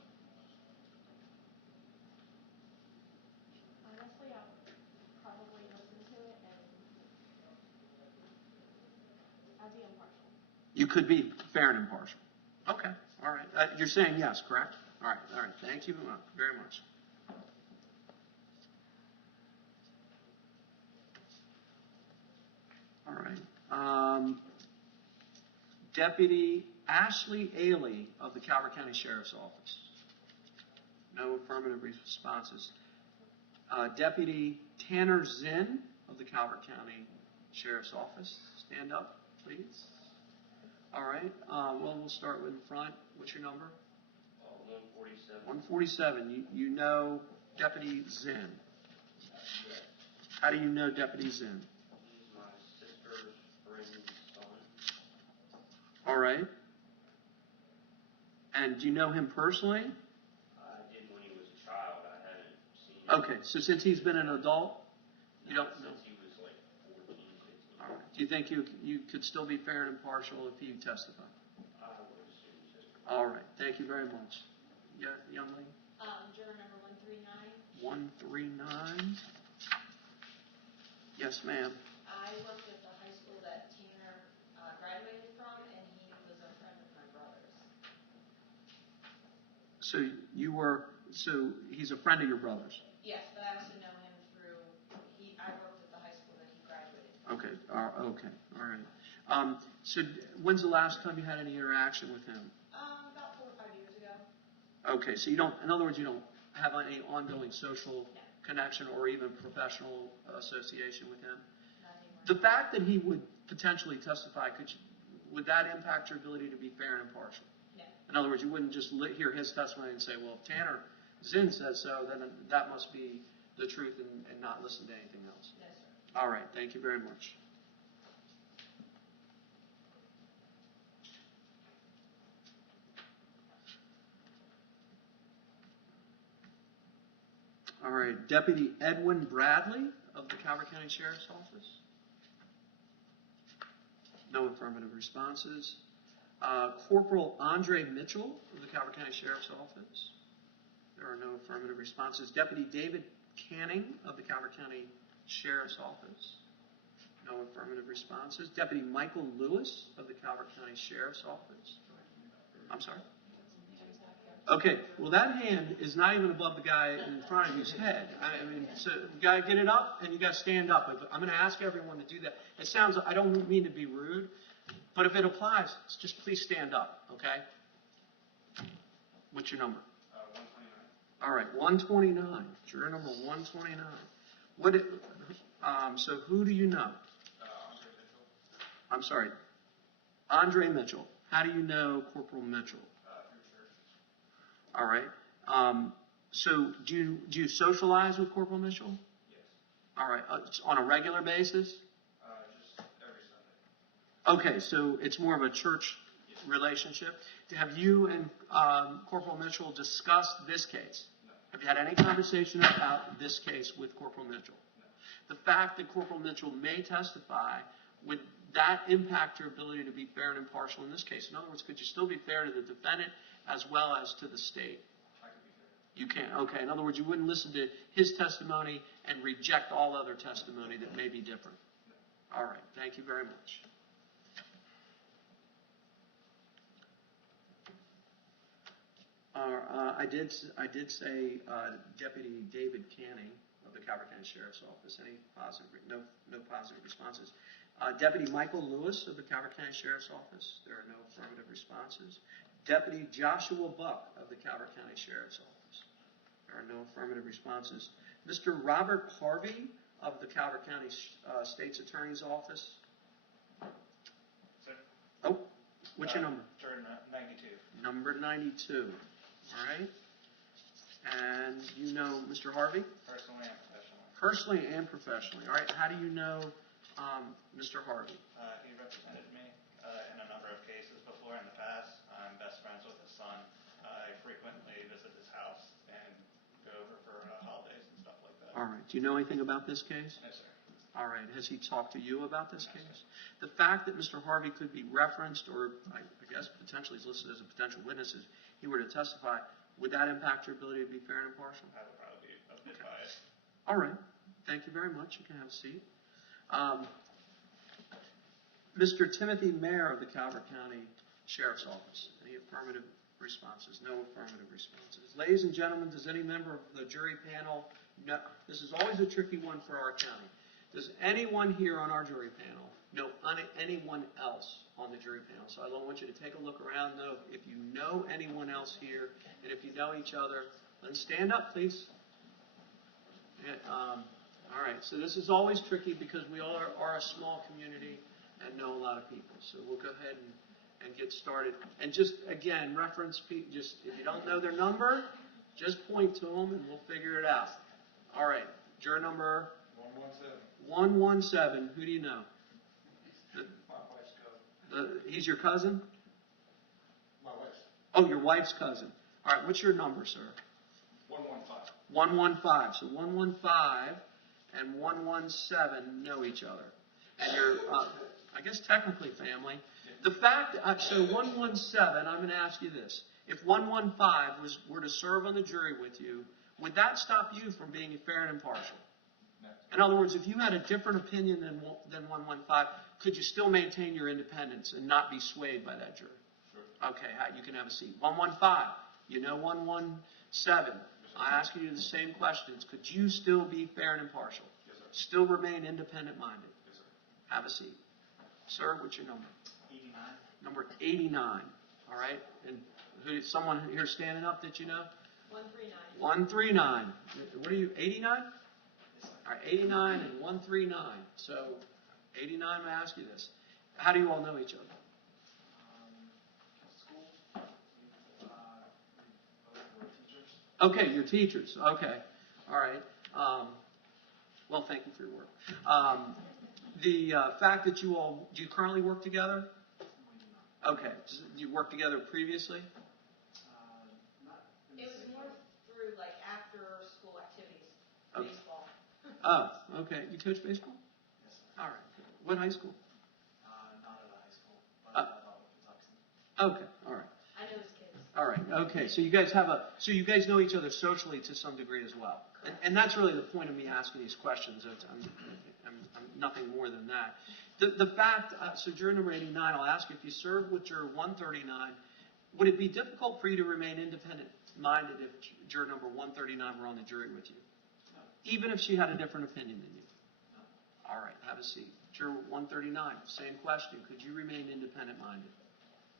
Honestly, I would probably listen to it and I'd be impartial. You could be fair and impartial. Okay, all right. You're saying yes, correct? All right, thank you very much. All right. Deputy Ashley Ailey of the Calvert County Sheriff's Office. No affirmative responses. Deputy Tanner Zinn of the Calvert County Sheriff's Office. Stand up, please. All right. Well, we'll start with the front. What's your number? 147. 147. You know Deputy Zinn. Yes. How do you know Deputy Zinn? He's my sister's friend's son. All right. And do you know him personally? I did when he was a child. I hadn't seen him. Okay, so since he's been an adult, you don't know? Since he was like 14, 15. All right. Do you think you could still be fair and impartial if you testify? I would assume so. All right. Thank you very much. Yeah, young lady? Juror number 139. 139. Yes, ma'am. I worked at the high school that Tanner graduated from, and he was a friend of my brother's. So he's a friend of your brother's? Yes, but I also know him through, I worked at the high school that he graduated from. Okay, okay, all right. So when's the last time you had any interaction with him? About 4 or 5 years ago. Okay, so you don't, in other words, you don't have any ongoing social No. connection or even professional association with him? Not anymore. The fact that he would potentially testify, would that impact your ability to be fair and impartial? No. In other words, you wouldn't just hear his testimony and say, well, if Tanner Zinn says so, then that must be the truth and not listen to anything else. No, sir. All right, thank you very much. All right, Deputy Edwin Bradley of the Calvert County Sheriff's Office. No affirmative responses. Corporal Andre Mitchell of the Calvert County Sheriff's Office. There are no affirmative responses. Deputy David Canning of the Calvert County Sheriff's Office. No affirmative responses. Deputy Michael Lewis of the Calvert County Sheriff's Office. I'm sorry? Okay, well that hand is not even above the guy in front of his head. I mean, so you got to get it up and you got to stand up. I'm going to ask everyone to do that. It sounds, I don't mean to be rude, but if it applies, just please stand up, okay? What's your number? 129. All right, 129. Juror number 129. So who do you know? Andre Mitchell. I'm sorry. Andre Mitchell. How do you know Corporal Mitchell? Through church. All right. So do you socialize with Corporal Mitchell? Yes. All right. On a regular basis? Just every Sunday. Okay, so it's more of a church relationship. Have you and Corporal Mitchell discussed this case? No. Have you had any conversation about this case with Corporal Mitchell? No. The fact that Corporal Mitchell may testify, would that impact your ability to be fair and impartial in this case? In other words, could you still be fair to the defendant as well as to the state? I can be fair. You can. Okay. In other words, you wouldn't listen to his testimony and reject all other testimony that may be different. No. All right. Thank you very much. I did say Deputy David Canning of the Calvert County Sheriff's Office. Any positive? No positive responses. Deputy Michael Lewis of the Calvert County Sheriff's Office. There are no affirmative responses. Deputy Joshua Buck of the Calvert County Sheriff's Office. There are no affirmative responses. Mr. Robert Harvey of the Calvert County State's Attorney's Office. Sir? Oh, what's your number? Turn 92. Number 92. All right. And you know Mr. Harvey? Personally and professionally. Personally and professionally. All right. How do you know Mr. Harvey? He represented me in a number of cases before in the past. I'm best friends with his son. I frequently visit his house and go over for holidays and stuff like that. All right. Do you know anything about this case? No, sir. All right. Has he talked to you about this No, case? The fact that Mr. Harvey could be referenced, or I guess potentially is listed as a potential witness, if he were to testify, would that impact your ability to be fair and impartial? I would probably be a bit biased. All right. Thank you very much. You can have a seat. Mr. Timothy Mayer of the Calvert County Sheriff's Office. Any affirmative responses? No affirmative responses. Ladies and gentlemen, does any member of the jury panel know? This is always a tricky one for our county. Does anyone here on our jury panel know anyone else on the jury panel? So I want you to take a look around, though. If you know anyone else here, and if you know each other, then stand up, please. All right, so this is always tricky because we all are a small community and know a lot of people. So we'll go ahead and get started. And just, again, reference, just if you don't know their number, just point to them and we'll figure it out. All right, juror number 117. Who do you know? My wife's cousin. He's your cousin? My wife's. Oh, your wife's cousin. All right, what's your number, sir? 115. 115. So 115 and 117 know each other. And you're, I guess technically family. The fact, so 117, I'm going to ask you this. If 115 were to serve on the jury with you, would that stop you from being fair and impartial? No. In other words, if you had a different opinion than 115, could you still maintain your independence and not be swayed by that juror? Sure. Okay, you can have a seat. 115, you know 117. I ask you the same questions. Could you still be fair and impartial? Yes, sir. Still remain independent-minded? Yes, sir. Have a seat. Sir, what's your number? 89. Number 89. All right. And someone here standing up that you know? 139. 139. What are you, 89? All right, 89 and 139. So, 89, I'm going to ask you this. How do you all know each other? School. Both were teachers. Okay, you're teachers. Okay. All right. Well, thank you for your work. The fact that you all, do you currently work together? Okay. Did you work together previously? It was more through like after school activities, Okay. baseball. Oh, okay. You coach baseball? Yes, sir. All right. What high school? Not at a high school, but Okay. All right. I know his kids. All right. Okay. So you guys know each other socially to some degree as well. And that's really the point of me asking these questions. I'm nothing more than that. The fact, so juror number 89, I'll ask you, if you served with juror 139, would it be difficult for you to remain independent-minded if juror number 139 were on the jury with you? No. Even if she had a different opinion than you? No. All right. Have a seat. Juror 139, same question. Could you remain independent-minded?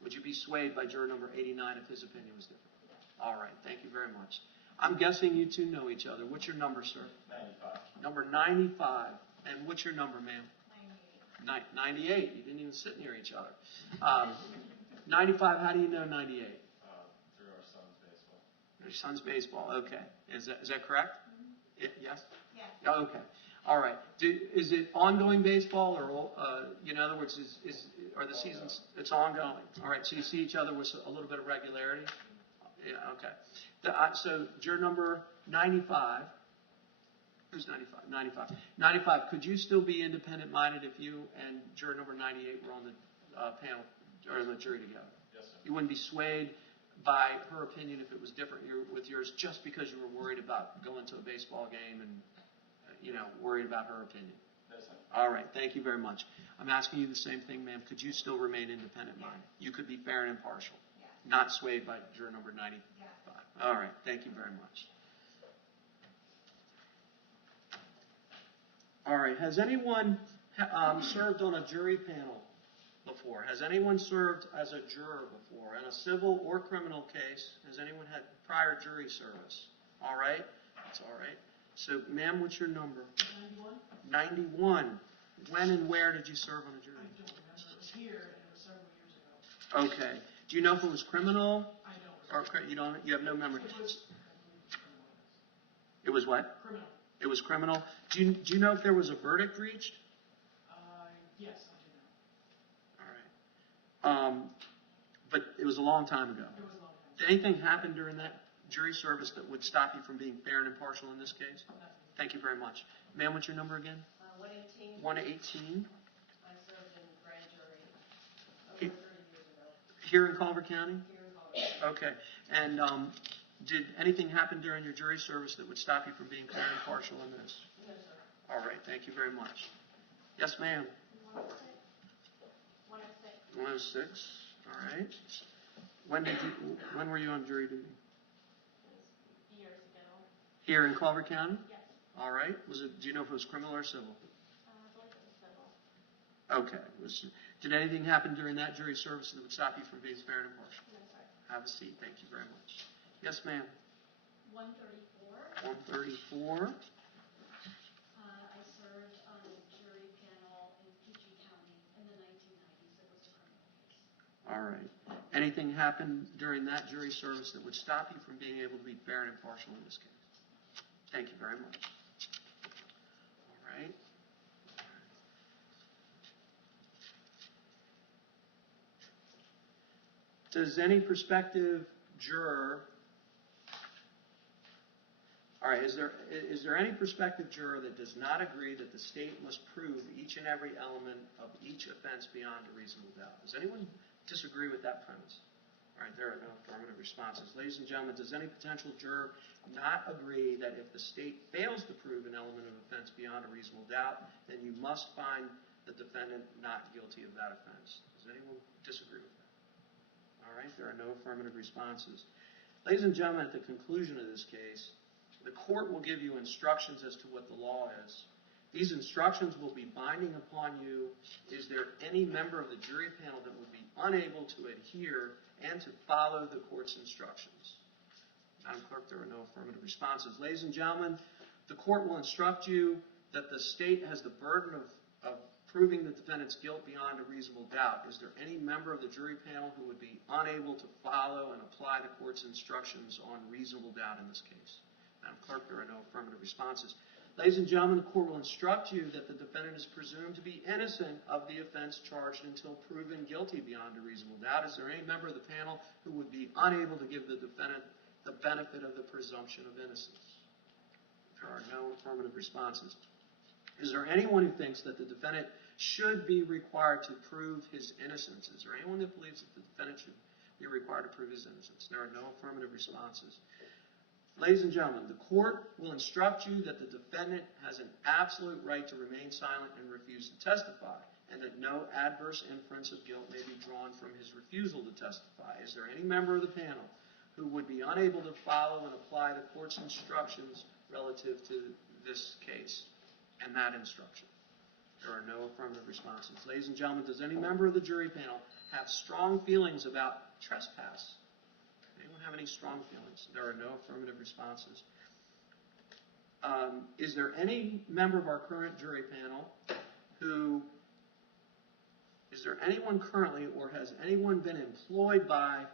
Would you be swayed by juror number 89 if his opinion was different? All right. Thank you very much. I'm guessing you two know each other. What's your number, sir? 95. Number 95. And what's your number, ma'am? 98. 98. You didn't even sit near each other. 95, how do you know 98? Through our son's baseball. Your son's baseball. Okay. Is that correct? Mm-hmm. Yes? Yeah. Oh, okay. All right. Is it ongoing baseball or, in other words, are the seasons, it's ongoing? All right. So you see each other with a little bit of regularity? Yeah, okay. So juror number 95. Who's 95? 95. 95. Could you still be independent-minded if you and juror number 98 were on the panel or the jury together? Yes, sir. You wouldn't be swayed by her opinion if it was different with yours just because you were worried about going to a baseball game and, worried about her opinion? Yes, sir. All right. Thank you very much. I'm asking you the same thing, ma'am. Could you still remain independent-minded? You could be fair and impartial, not swayed by juror number 95. All right. Thank you very much. All right. Has anyone served on a jury panel before? Has anyone served as a juror before in a civil or criminal case? Has anyone had prior jury service? All right. That's all right. So, ma'am, what's your number? 91. 91. When and where did you serve on a jury? I don't remember. It was here, and it was several years ago. Okay. Do you know if it was criminal? I don't remember. You have no memory. It was It was what? criminal. It was criminal. Do you know if there was a verdict reached? Yes, I do know. All right. But it was a long time ago. It was a long time. Did anything happen during that jury service that would stop you from being fair and impartial in this case? Nothing. Thank you very much. Ma'am, what's your number again? 118. 118. I served in grand jury over 30 years ago. Here in Calvert County? Here in Calvert. Okay. And did anything happen during your jury service that would stop you from being fair and impartial in this? No, sir. All right. Thank you very much. Yes, ma'am. 106. 106. All right. When were you on jury duty? Years ago. Here in Calvert County? Yes. All right. Do you know if it was criminal or civil? I believe it was civil. Okay. Did anything happen during that jury service that would stop you from being fair and impartial? No, sir. Have a seat. Thank you very much. Yes, ma'am. 134. 134. I served on a jury panel in PG County in the 1990s. It was a criminal case. All right. Anything happened during that jury service that would stop you from being able to be fair and impartial in this case? Thank you very much. All right. Does any prospective juror, all right, is there any prospective juror that does not agree that the state must prove each and every element of each offense beyond a reasonable doubt? Does anyone disagree with that premise? All right, there are no affirmative responses. Ladies and gentlemen, does any potential juror not agree that if the state fails to prove an element of offense beyond a reasonable doubt, then you must find the defendant not guilty of that offense? Does anyone disagree with that? All right, there are no affirmative responses. Ladies and gentlemen, at the conclusion of this case, the court will give you instructions as to what the law is. These instructions will be binding upon you. Is there any member of the jury panel that would be unable to adhere and to follow the court's instructions? Madam Clerk, there are no affirmative responses. Ladies and gentlemen, the court will instruct you that the state has the burden of proving the defendant's guilt beyond a reasonable doubt. Is there any member of the jury panel who would be unable to follow and apply the court's instructions on reasonable doubt in this case? Madam Clerk, there are no affirmative responses. Ladies and gentlemen, the court will instruct you that the defendant is presumed to be innocent of the offense charged until proven guilty beyond a reasonable doubt. Is there any member of the panel who would be unable to give the defendant the benefit of the presumption of innocence? There are no affirmative responses. Is there anyone who thinks that the defendant should be required to prove his innocence? Is there anyone that believes that the defendant should be required to prove his innocence? There are no affirmative responses. Ladies and gentlemen, the court will instruct you that the defendant has an absolute right to remain silent and refuse to testify, and that no adverse inference of guilt may be drawn from his refusal to testify. Is there any member of the panel who would be unable to follow and apply the court's instructions relative to this case and that instruction? There are no affirmative responses. Ladies and gentlemen, does any member of the jury panel have strong feelings about trespass? Anyone have any strong feelings? There are no affirmative responses. Is there any member of our current jury panel is there anyone currently, or has anyone been employed by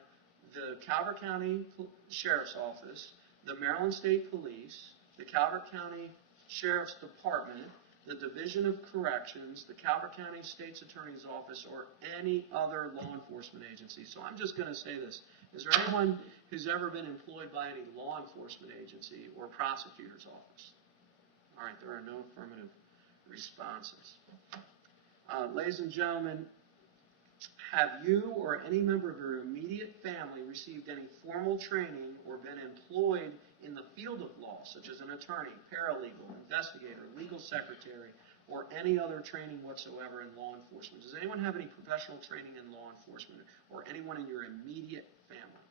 the Calvert County Sheriff's Office, the Maryland State Police, the Calvert County Sheriff's Department, the Division of Corrections, the Calvert County State's Attorney's Office, or any other law enforcement agency? So I'm just going to say this. Is there anyone who's ever been employed by any law enforcement agency or prosecutor's office? All right, there are no affirmative responses. Ladies and gentlemen, have you or any member of your immediate family received any formal training or been employed in the field of law, such as an attorney, paralegal, investigator, legal secretary, or any other training whatsoever in law enforcement? Does anyone have any professional training in law enforcement, or anyone in your immediate family?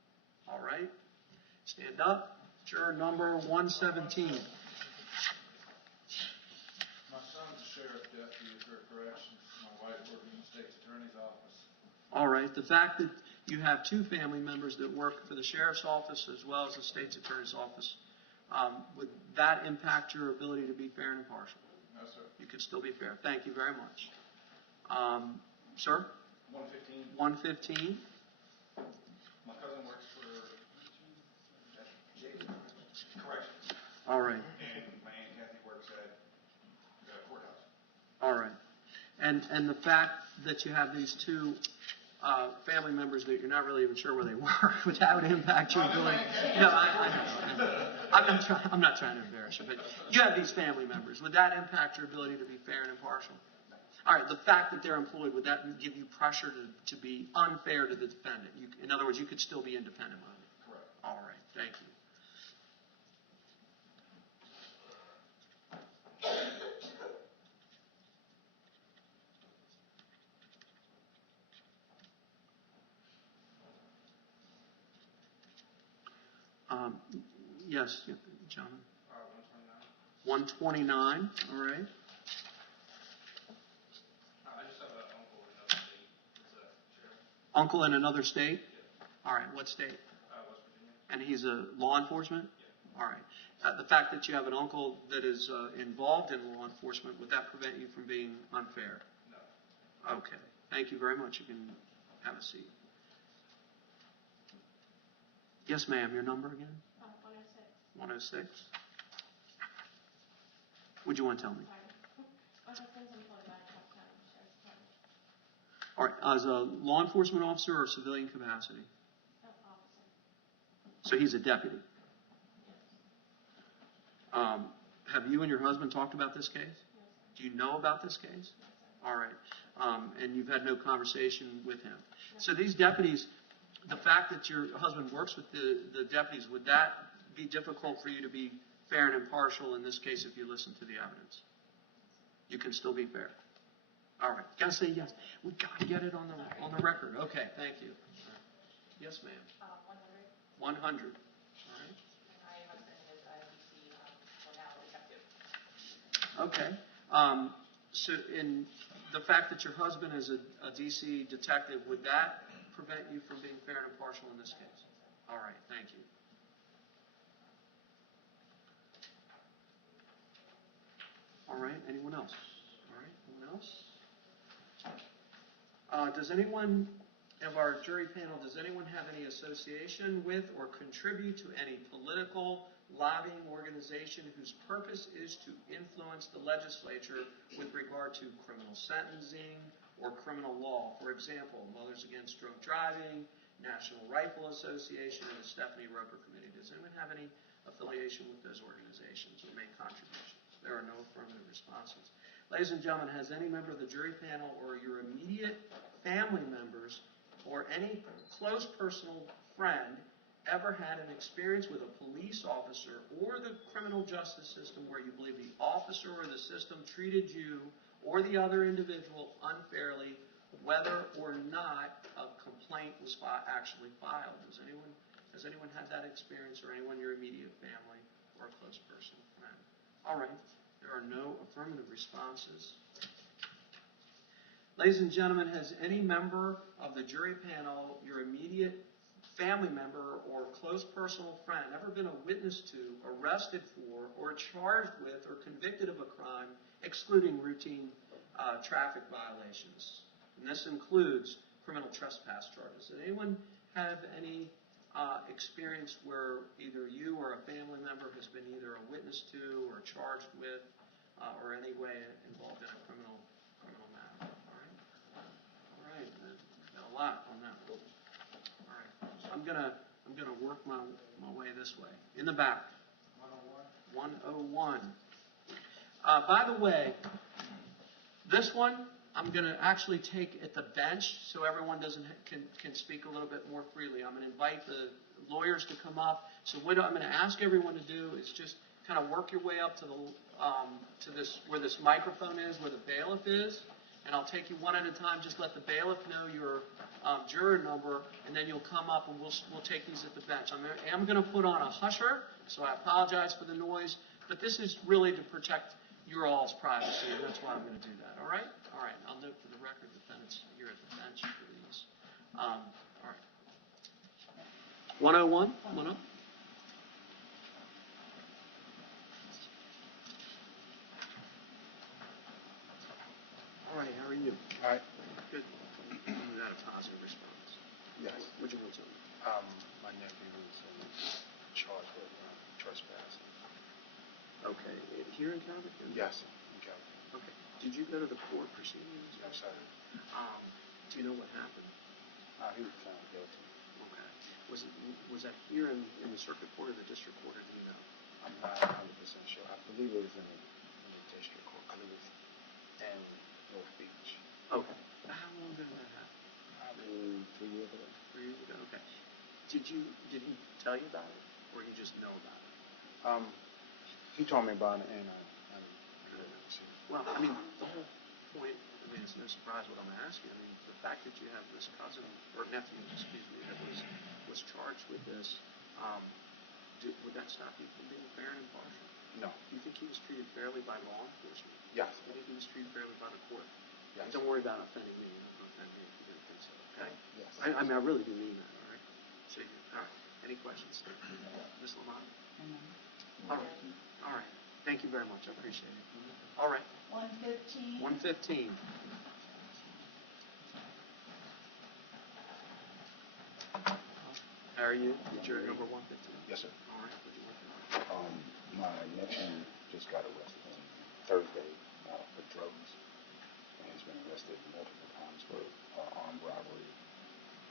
All right. Stand up. Juror number 117. My son's a sheriff deputy for corrections. My wife works in the state's attorney's office. All right. The fact that you have two family members that work for the sheriff's office as well as the state's attorney's office, would that impact your ability to be fair and impartial? No, sir. You could still be fair. Thank you very much. Sir? 115. 115. My cousin works for corrections. All right. And my Aunt Kathy works at the courthouse. All right. And the fact that you have these two family members that you're not really even sure where they work, would that impact your ability? No, I know. I'm not trying to embarrass you, but you have these family members. Would that impact your ability to be fair and impartial? All right. The fact that they're employed, would that give you pressure to be unfair to the defendant? In other words, you could still be independent minded. Correct. All right. Thank you. Yes, gentlemen. 129, all right. I just have an uncle in another state. Is that sheriff? Uncle in another state? Yeah. All right, what state? West Virginia. And he's a law enforcement? Yeah. All right. The fact that you have an uncle that is involved in law enforcement, would that prevent you from being unfair? No. Okay. Thank you very much. You can have a seat. Yes, ma'am. Your number again? 106. 106. Would you want to tell me? My husband's employed by the Calvert Sheriff's Department. All right. As a law enforcement officer or civilian capacity? Officer. So he's a deputy. Yes. Have you and your husband talked about this case? Yes, sir. Do you know about this case? Yes, sir. All right. And you've had no conversation with him. So these deputies, the fact that your husband works with the deputies, would that be difficult for you to be fair and impartial in this case if you listen to the evidence? You can still be fair. All right. Gotta say yes. We gotta get it on the record. Okay. Thank you. Right. Yes, ma'am. 100. 100. All right. My husband is a DC, well now detective. Okay. So in the fact that your husband is a DC detective, would that prevent you from being fair and impartial in this case? All right. Thank you. All right. Anyone else? All right. Anyone else? Does anyone of our jury panel, does anyone have any association with or contribute to any political lobbying organization whose purpose is to influence the legislature with regard to criminal sentencing or criminal law? For example, Mothers Against Drunk Driving, National Rifle Association, and the Stephanie Roper Committee. Does anyone have any affiliation with those organizations or make contributions? There are no affirmative responses. Ladies and gentlemen, has any member of the jury panel or your immediate family members or any close personal friend ever had an experience with a police officer or the criminal justice system where you believe the officer or the system treated you or the other individual unfairly, whether or not a complaint was actually filed? Has anyone had that experience, or anyone in your immediate family or a close personal friend? All right. There are no affirmative responses. Ladies and gentlemen, has any member of the jury panel, your immediate family member or close personal friend, ever been a witness to, arrested for, or charged with, or convicted of a crime, excluding routine traffic violations? And this includes criminal trespass charges. Does anyone have any experience where either you or a family member has been either a witness to or charged with or any way involved in a criminal matter? All right. Got a lot on that one. All right. So I'm gonna work my way this way. In the back. 101. By the way, this one I'm going to actually take at the bench so everyone can speak a little bit more freely. I'm going to invite the lawyers to come up. So what I'm going to ask everyone to do is just kind of work your way up to this where this microphone is, where the bailiff is, and I'll take you one at a time. Just let the bailiff know your juror number, and then you'll come up and we'll take these at the bench. I'm going to put on a husher, so I apologize for the noise, but this is really to protect your all's privacy, and that's why I'm going to do that. All right? All right. I'll note for the record that then you're at the bench for these. All right. 101. Come on up. All right. How are you? All right. Good. You got a positive response. Yes. What'd you want to tell me? My nephew was charged with trespassing. Okay. Here in Calvert? Yes, in Calvert. Okay. Did you go to the court proceedings? No, sir. Do you know what happened? He was found guilty. Okay. Was that here in the circuit court or the district court, or do you know? I'm not 100% sure. I believe it was in the district court. I believe it was in North Beach. Okay. How long ago did that happen? Probably 3 years ago. 3 years ago. Okay. Did he tell you about it, or you just know about it? He told me about it, and I really never seen it. Well, I mean, the whole point, it's no surprise what I'm asking. I mean, the fact that you have this cousin, or nephew, excuse me, that was charged with this, Would that stop you from being fair and impartial? No. Do you think he was treated fairly by law enforcement? Yes. Do you think he was treated fairly by the court? Yes. Don't worry about offending me. You're not going to offend me if you didn't think so, okay? Yes. I mean, I really do mean that, all right? So, all right. Any questions? Ms. Lamont? All right. All right. Thank you very much. I appreciate it. All right. 115. 115. How are you? Juror number 115? Yes, sir. All right. What are you working on? My nephew just got arrested on Thursday for drugs. And he's been arrested multiple times for armed robbery,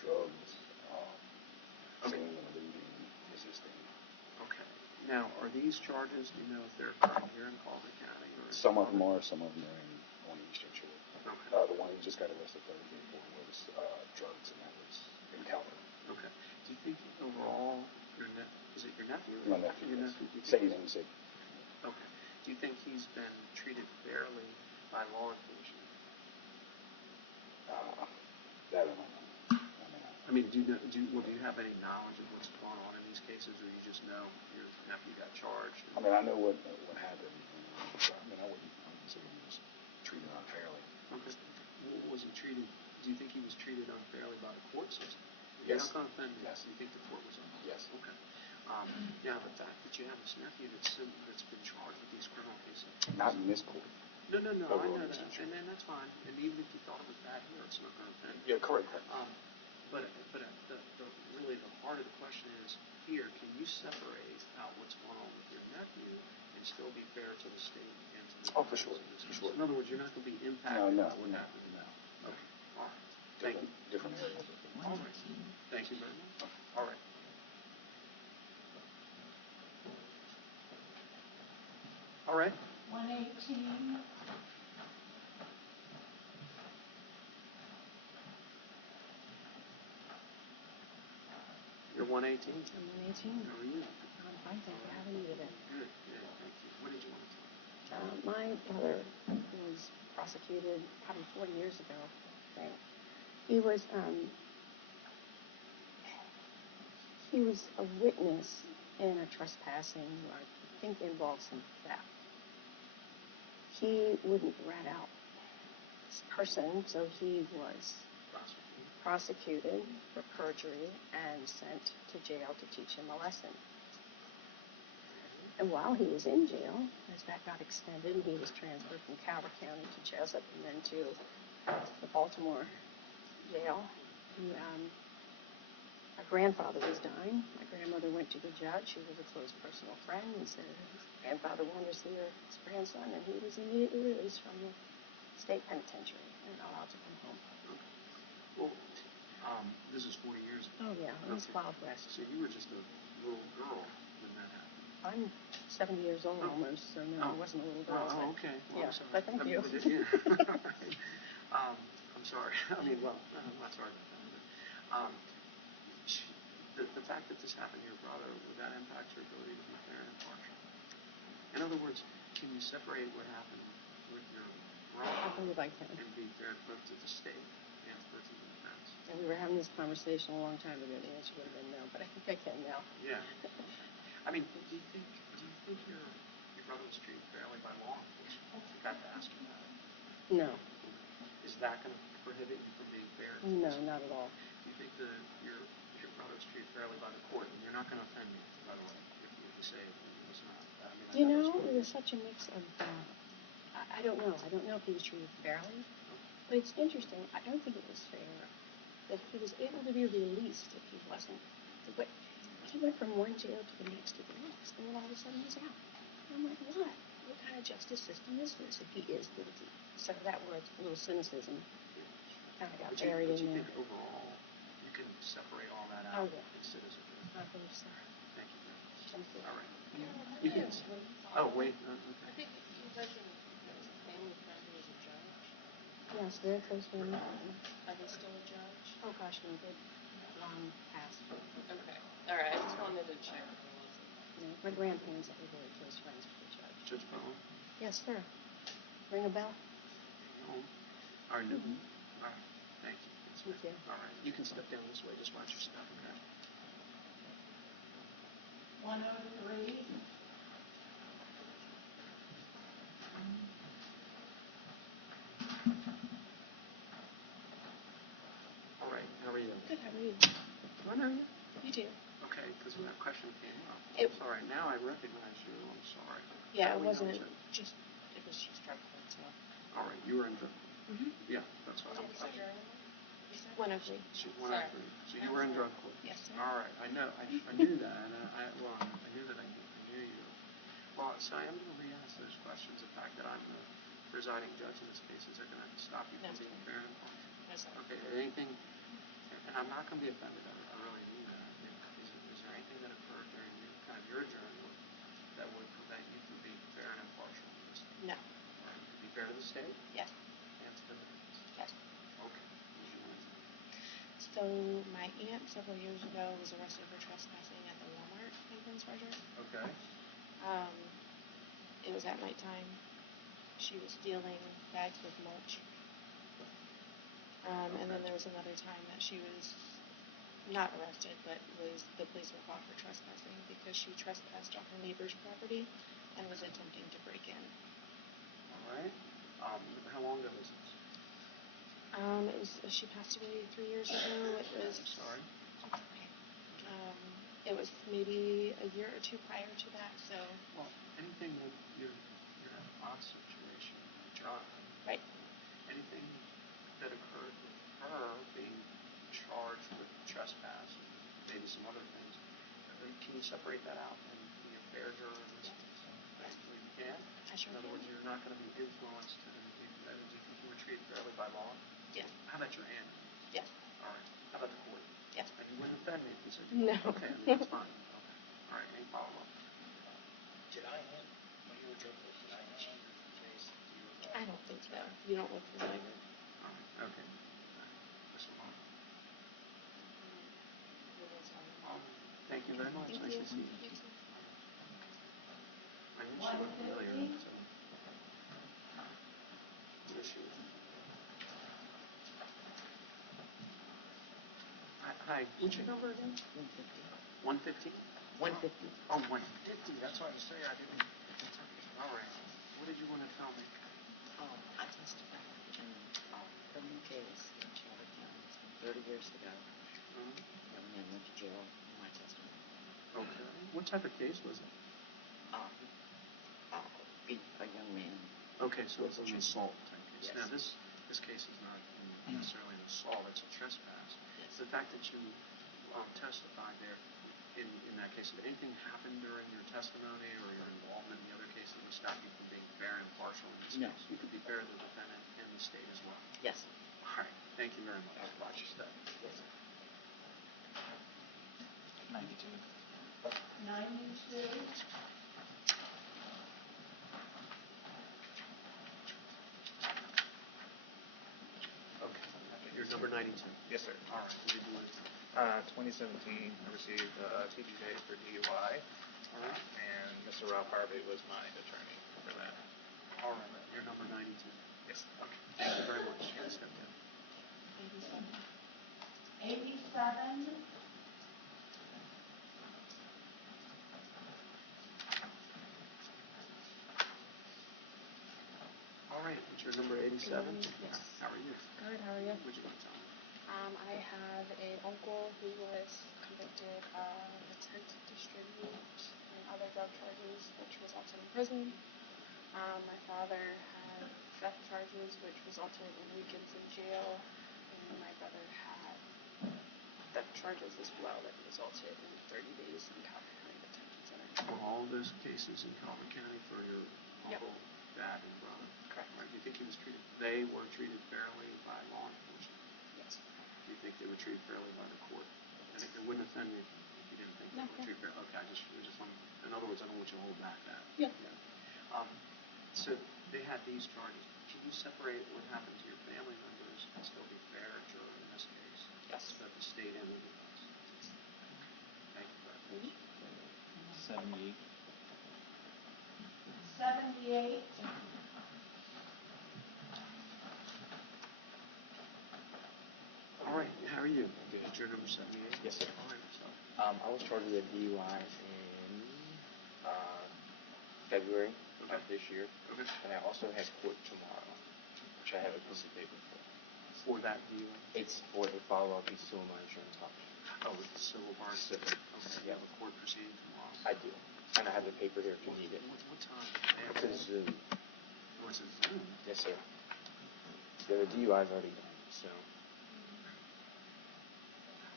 drugs, stealing, looting, resisting. Okay. Now, are these charges, do you know if they're occurring here in Calvert County? Or Some of them are, some of them are on the Eastern Shore. Okay. The one he just got arrested Thursday for was drugs, and that was in Calvert. Okay. Do you think overall, is it your nephew? My nephew. Your Yes. nephew? Say his name, say. Okay. Do you think he's been treated fairly by law enforcement? That I don't know. I mean, do you have any knowledge of what's going on in these cases, or you just know your nephew got charged? I mean, I know what happened. I mean, I wouldn't say he was treated unfairly. Okay. Was he treated? Do you think he was treated unfairly by the court system? Yes. You're not going to offend me. Yes. You think the court was unfair? Yes. Okay. Now, the fact that you have this nephew that's been charged with these criminal cases. Not in this court. No, I know Overall, that, and then that's fine. And even if you thought it was bad here, it's not going to offend. Yeah, correct. But really the heart of the question is here: can you separate out what's going on with your nephew and still be fair to the state and to the Oh, for sure. For sure. In other words, you're not going to be impacted by what happened. No. Okay. All right. Thank you. Different areas. All right. Thank you very much. All right. All right. 118. You're 118? I'm 118. How are you? I'm fine, thank you. How are you today? Good. Yeah, thank you. What did you want to tell me? My brother was prosecuted probably 40 years ago. Right? He was a witness in a trespassing, I think involved some theft. He wouldn't rat out this person, so he was prosecuted for perjury and sent to jail to teach him a lesson. And while he was in jail, as that got extended, he was transferred from Calvert County to Jessup and then to the Baltimore jail. My grandfather was dying. My grandmother went to the judge, who was a close personal friend, and said his grandfather wanted to see his grandson, and he was immediately released from the state penitentiary and allowed to come home. Well, this is 40 years ago. Oh, yeah, it was Wild West. So you were just a little girl when that happened. I'm 70 years old almost, so no, I wasn't a little girl. Oh, okay. Well, yeah, I'm sorry. but thank you. I'm sorry. I mean, well, I'm not sorry about that. The fact that this happened to your brother, would that impact your ability to be fair and impartial? In other words, can you separate what happened with your brother I believe I can. and be fair both to the state and both to the defense? And we were having this conversation a long time ago. The answer would have been no, but I think I can now. Yeah. I mean, do you think your brother was treated fairly by law enforcement? I forgot to ask you that. No. Is that going to prohibit you from being fair? No, not at all. Do you think that your brother was treated fairly by the court? And you're not going to offend me, by the way, if you say it was not. I mean, it was such a mix of, I don't know. I don't know if he was treated fairly. But it's interesting. I don't think it was fair that he was able to be released if he wasn't. But he went from one jail to the next, and then all of a sudden he's out. And I'm like, what? What kind of justice system is this if he is guilty? So that was a little cynicism kind of got buried in there. But you think overall you can separate all that out in citizenship? I believe so. Thank you very much. Thank you. All right. You can. Oh, wait. I think you mentioned there was a family friend who was a judge. Yes, very close friend. Are they still a judge? Oh gosh, no, they long passed. Okay. All right. I just wanted to check if it wasn't. No, my grandparents were very close friends with the judge. Judge Bowen? Yes, sir. Ring a bell? No. All right. All right. Thank you. Thank you. All right. You can step down this way. Just watch your step, okay? 103. All right, how are you? Good, how are you? Do I know you? You do. Okay, because that question came up. It- All right, now I recognize you. I'm sorry. Yeah, How it we know wasn't each other? just, it was just drug court, so. All right, you were in drug court. Mm-hmm. Yeah, that's what I'm. 103. She's 103. So you were in drug court. Yes, sir. All right, I know. I knew that, and I knew that I knew you. Well, so I am going to re-ask those questions. The fact that I'm the presiding judge in this case, is it going to stop you No, from being fair and impartial? No, sir. Okay, anything, and I'm not going to be offended. I really mean that. Is there anything that occurred during your journey that would prevent you from being fair and impartial in this case? No. All right, be fair to the state? Yes. And to the defense? Yes. Okay. What you want to say? So my aunt several years ago was arrested for trespassing at the Walmart in Prince Frederick. Okay. It was at nighttime. She was stealing bags with mulch. And then there was another time that she was not arrested, but the police were called for trespassing because she trespassed on her neighbor's property and was attempting to break in. All right. How long ago was this? She passed away 3 years ago. It was. I'm sorry. Okay. It was maybe a year or two prior to that. So. Well, anything with your aunt situation, John. Right. Anything that occurred with her being charged with trespass, and maybe some other things. Can you separate that out and be a fair juror in this case? Basically, you can. I sure In other can. words, you're not going to be influenced. Do you think you were treated fairly by law? Yes. How about your aunt? Yes. All right. How about the court? Yes. And you wouldn't offend me if you said No. Okay, that's fine. Okay. All right. Any follow-up? Did I hand, when you were joking, did I hand you the case? I don't think so. You don't look familiar. All right. Okay. Just a moment. Thank you very much. Thank Nice you. to see you. You too. I knew she looked familiar. So. Where is she? Hi. What's your number again? 150. 115? 150. Oh, 150. That's why I was saying I didn't. All right. What did you want to tell me? I testified in a criminal case in Calvert County 30 years ago. Young man went to jail in my testimony. Okay. What type of case was it? Beat a young man. Okay, so it's an assault type case. Yes. Now, this case is not necessarily an assault, it's a trespass. Yes. The fact that you testified there in that case, did anything happen during your testimony or your involvement in the other case that would stop you from being fair and impartial in this No. case? You could be fair to the defendant and the state as well. Yes. All right. Thank you very much. Watch your step. Yes, sir. 92. 92. Okay. You're number 92. Yes, sir. All right. What did you want to tell me? 2017, I received TPJ for DUI, All right. and Mr. Ralph Harvey was my attorney for that. All right. You're number 92. Yes. Okay. Thank you very much. You can step down. 87. All right. What's your number 87? Yes. How are you? Good, how are you? What you want to tell me? I have an uncle who was convicted of intent to distribute and other drug charges, which resulted in prison. My father had theft charges, which resulted in weekends in jail, and my brother had theft charges as well that resulted in 30 days in Calvert County Detention Center. Were all of those cases in Calvert County for your uncle, dad, and brother? Correct. Right. Do you think they were treated fairly by law enforcement? Yes. Do you think they were treated fairly by the court? And it wouldn't offend me if you didn't think they were treated fairly. Okay, I just want to, in other words, I don't want you to hold back that. Yeah. So they had these charges. Can you separate what happened to your family members and still be fair juror in this case? Yes. Both the state and the defense. Thank you very much. 78. 78. All right, how are you? Good. You're number 78? Yes, sir. All right, so. I was charged with DUI in February Okay. of this year. Okay. And I also have court tomorrow, which I have a piece of paper for. For that DUI? It's for the follow-up. It's still my insurance company. Oh, it's the civil bar. Okay. You have a court proceeding tomorrow? I do. And I have the paper here if you need it. What time? It's a Zoom. Oh, it's a Zoom? Yes, sir. The DUI's already done, so.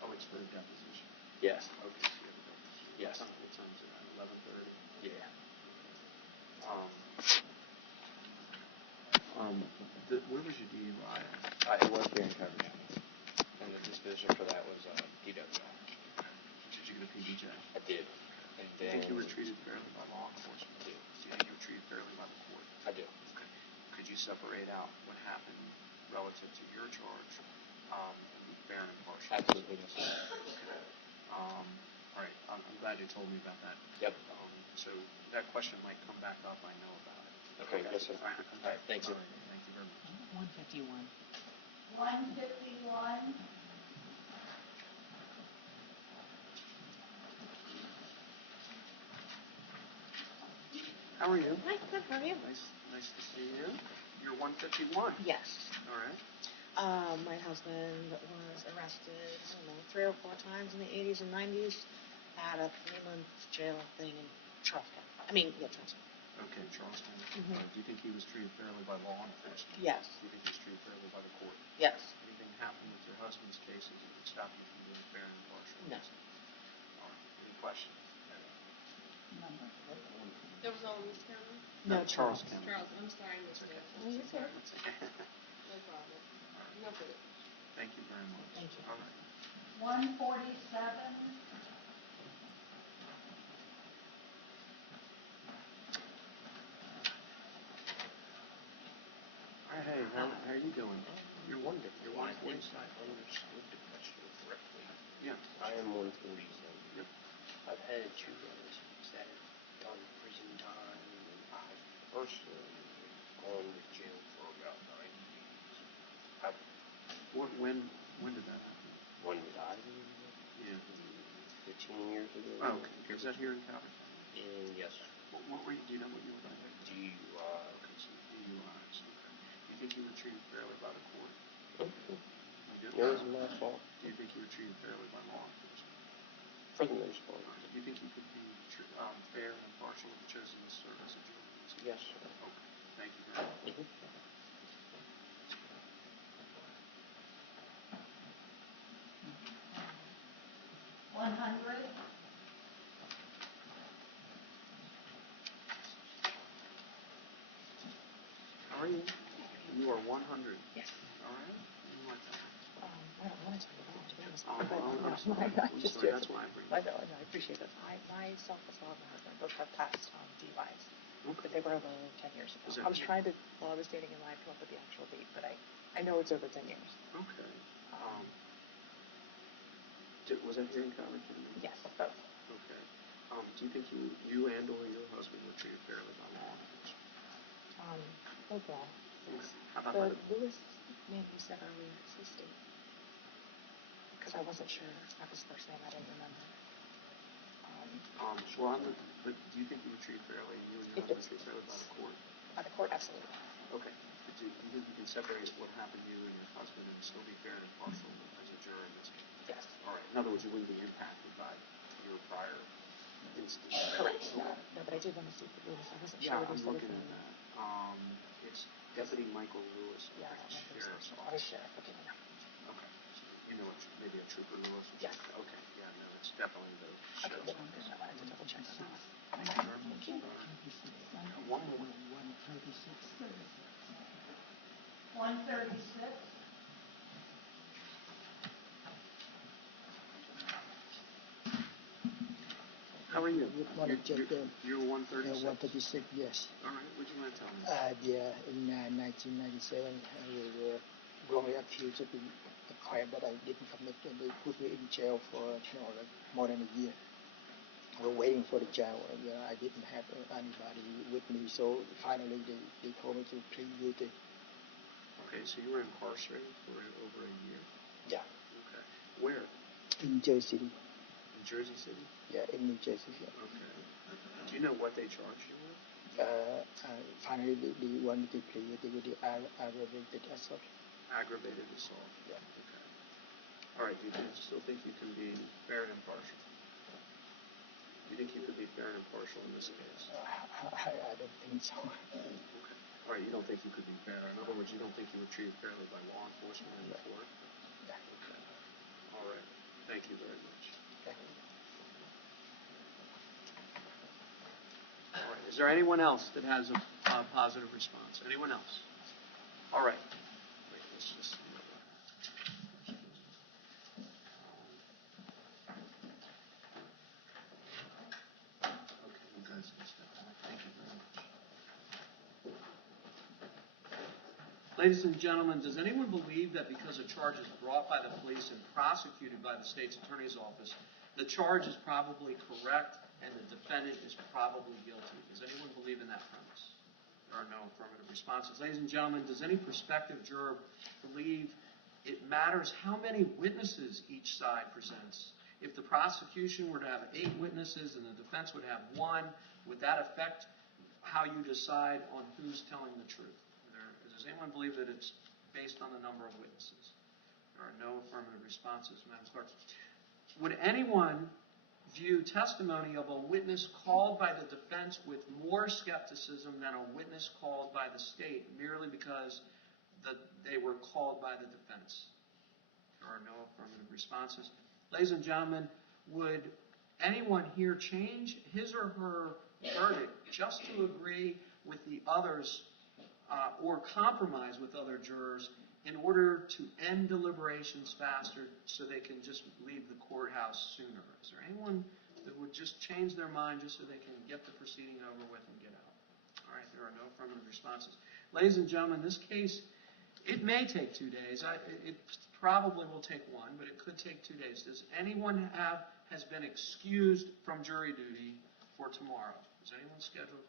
Oh, it's for the deposition? Yes. Okay, so you have a deposition. Yes. What time is it at? 11:30? Yeah. Where was your DUI at? It was here in Calvert. And the disposition for that was PWI. Did you get a PBJ? I did. And Do you then. think you were treated fairly by law enforcement? I do. Do you think you were treated fairly by the court? I do. Okay. Could you separate out what happened relative to your charge and be fair and impartial? Absolutely, yes, sir. Okay. All right. I'm glad you told me about that. Yep. So that question might come back up. I know about it. Okay, yes, sir. All right. Thank you. All right. Thank you very much. 151. 151. How are you? Hi, good, how are you? Nice to see you. You're 151. Yes. All right. My husband was arrested, I don't know, 3 or 4 times in the 80s and 90s at a 3-month jail thing in Charlestown. Charlestown. Okay, Charlestown. Mhm. Do you think he was treated fairly by law enforcement? Yes. Do you think he was treated fairly by the court? Yes. Anything happened with your husband's cases that would stop you from being fair and impartial? No. All right. Any questions? There was only East County? No, Charles County. Charles, I'm sorry, I missed it. Oh, you're good. No problem. No further questions. Thank you very much. Thank you. All right. 147. Hey, how are you doing? You're wonderful. You're I 147. think I understood the question correctly. Yeah. I am 147. Yep. I've had 2 relatives that have done prison time, and I've personally gone to jail for about 90 days. When did that happen? When did I? Yeah. 15 years ago. Oh, okay. Is that here in Calvert? Yes. What were you? Do you know what you were going to do? DUI. DUIs. Do you think you were treated fairly by the court? Okay. You do? It was my fault. Do you think you were treated fairly by law enforcement? For the most part. Do you think you could be fair and impartial if chosen to serve as a juror? Yes, sir. Okay. Thank you very much. Mm-hmm. 100. How are you? You are 100. Yes. All right. What do you want to tell me? I don't want to tell you that, to be honest. I'm sorry. That's why I bring it up. I appreciate that. Myself as well as my husband both have passed DUIs. Okay. But they were over 10 years ago. I was trying to, while I was dating in life, come up with the actual date, but I know it's over 10 years. Okay. Was that here in Calvert? Yes, both. Okay. Do you think you and or your husband were treated fairly by law enforcement? Overall. Okay. How about The Lewis name you said earlier, is his state? Because I wasn't sure. That was the first name I didn't remember. But do you think you were treated fairly, and you and your husband were treated fairly by the court? By the court, absolutely. Okay. But do you think you can separate what happened to you and your husband and still be fair and impartial as a juror in this case? Yes. All right. In other words, you wouldn't be impacted by your prior instance. Correct. No, but I did want to see the Lewis. I wasn't sure what he said. I'm looking at that. It's Deputy Michael Lewis with the Sheriff's I was Office. sheriff. Okay, no. Okay. So you know maybe a Trooper Lewis? Yes. Okay. Yeah, no, it's definitely the Okay, Sheriff's good. Office. I wanted to double check on that one. Thank you very much. One more. 136. How are you? Good morning, You're 136? 136, yes. All right, what do you want to tell me? In 1997, we were wrongly accused of a crime that I didn't commit, and they put me in jail for more than a year. We were waiting for the jail, and I didn't have anybody with me, so finally they told me to plead guilty. Okay, so you were incarcerated for over a year? Yeah. Okay. Where? In Jersey City. In Jersey City? Yeah, in New Jersey. Yeah. Okay. Do you know what they charged you with? Finally, the one they pleaded with the aggravated assault. Aggravated assault. Yeah. Okay. All right. Do you still think you can be fair and impartial? Do you think you could be fair and impartial in this case? I don't think so. Okay. All right. You don't think you could be fair. In other words, you don't think you were treated fairly by law enforcement in the court? Yeah. Okay. All right. Thank you very much. Thank you. All right. Is there anyone else that has a positive response? Anyone else? All right. Wait, let's just. Okay, you guys can step back. Thank you very much. Ladies and gentlemen, does anyone believe that because a charge is brought by the police and prosecuted by the state's attorney's office, the charge is probably correct and the defendant is probably guilty? Does anyone believe in that premise? There are no affirmative responses. Ladies and gentlemen, does any prospective juror believe it matters how many witnesses each side presents? If the prosecution were to have 8 witnesses and the defense would have 1, would that affect how you decide on who's telling the truth? Does anyone believe that it's based on the number of witnesses? There are no affirmative responses, Madam Clerk. Would anyone view testimony of a witness called by the defense with more skepticism than a witness called by the state merely because they were called by the defense? There are no affirmative responses. Ladies and gentlemen, would anyone here change his or her verdict just to agree with the others or compromise with other jurors in order to end deliberations faster so they can just leave the courthouse sooner? Is there anyone that would just change their mind just so they can get the proceeding over with and get out? All right, there are no affirmative responses. Ladies and gentlemen, this case, it may take 2 days. It probably will take 1, but it could take 2 days. Does anyone has been excused from jury duty for tomorrow? Is anyone scheduled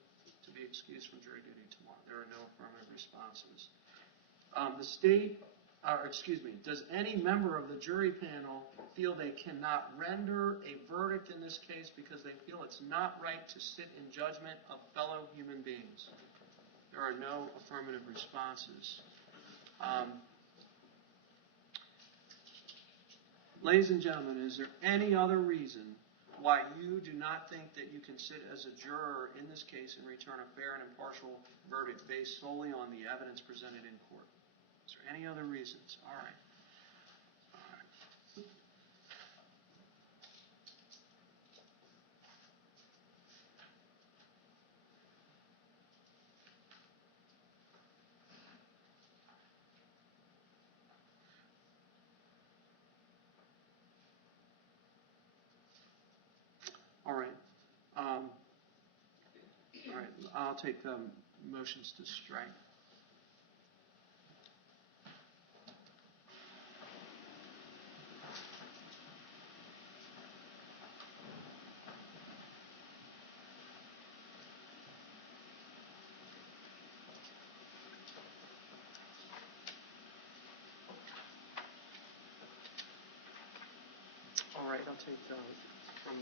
to be excused from jury duty tomorrow? There are no affirmative responses. Does any member of the jury panel feel they cannot render a verdict in this case because they feel it's not right to sit in judgment of fellow human beings? There are no affirmative responses. Ladies and gentlemen, is there any other reason why you do not think that you can sit as a juror in this case and return a fair and impartial verdict based solely on the evidence presented in court? Is there any other reasons? All right. All right. All right. I'll take motions to strike. All right. I'll take from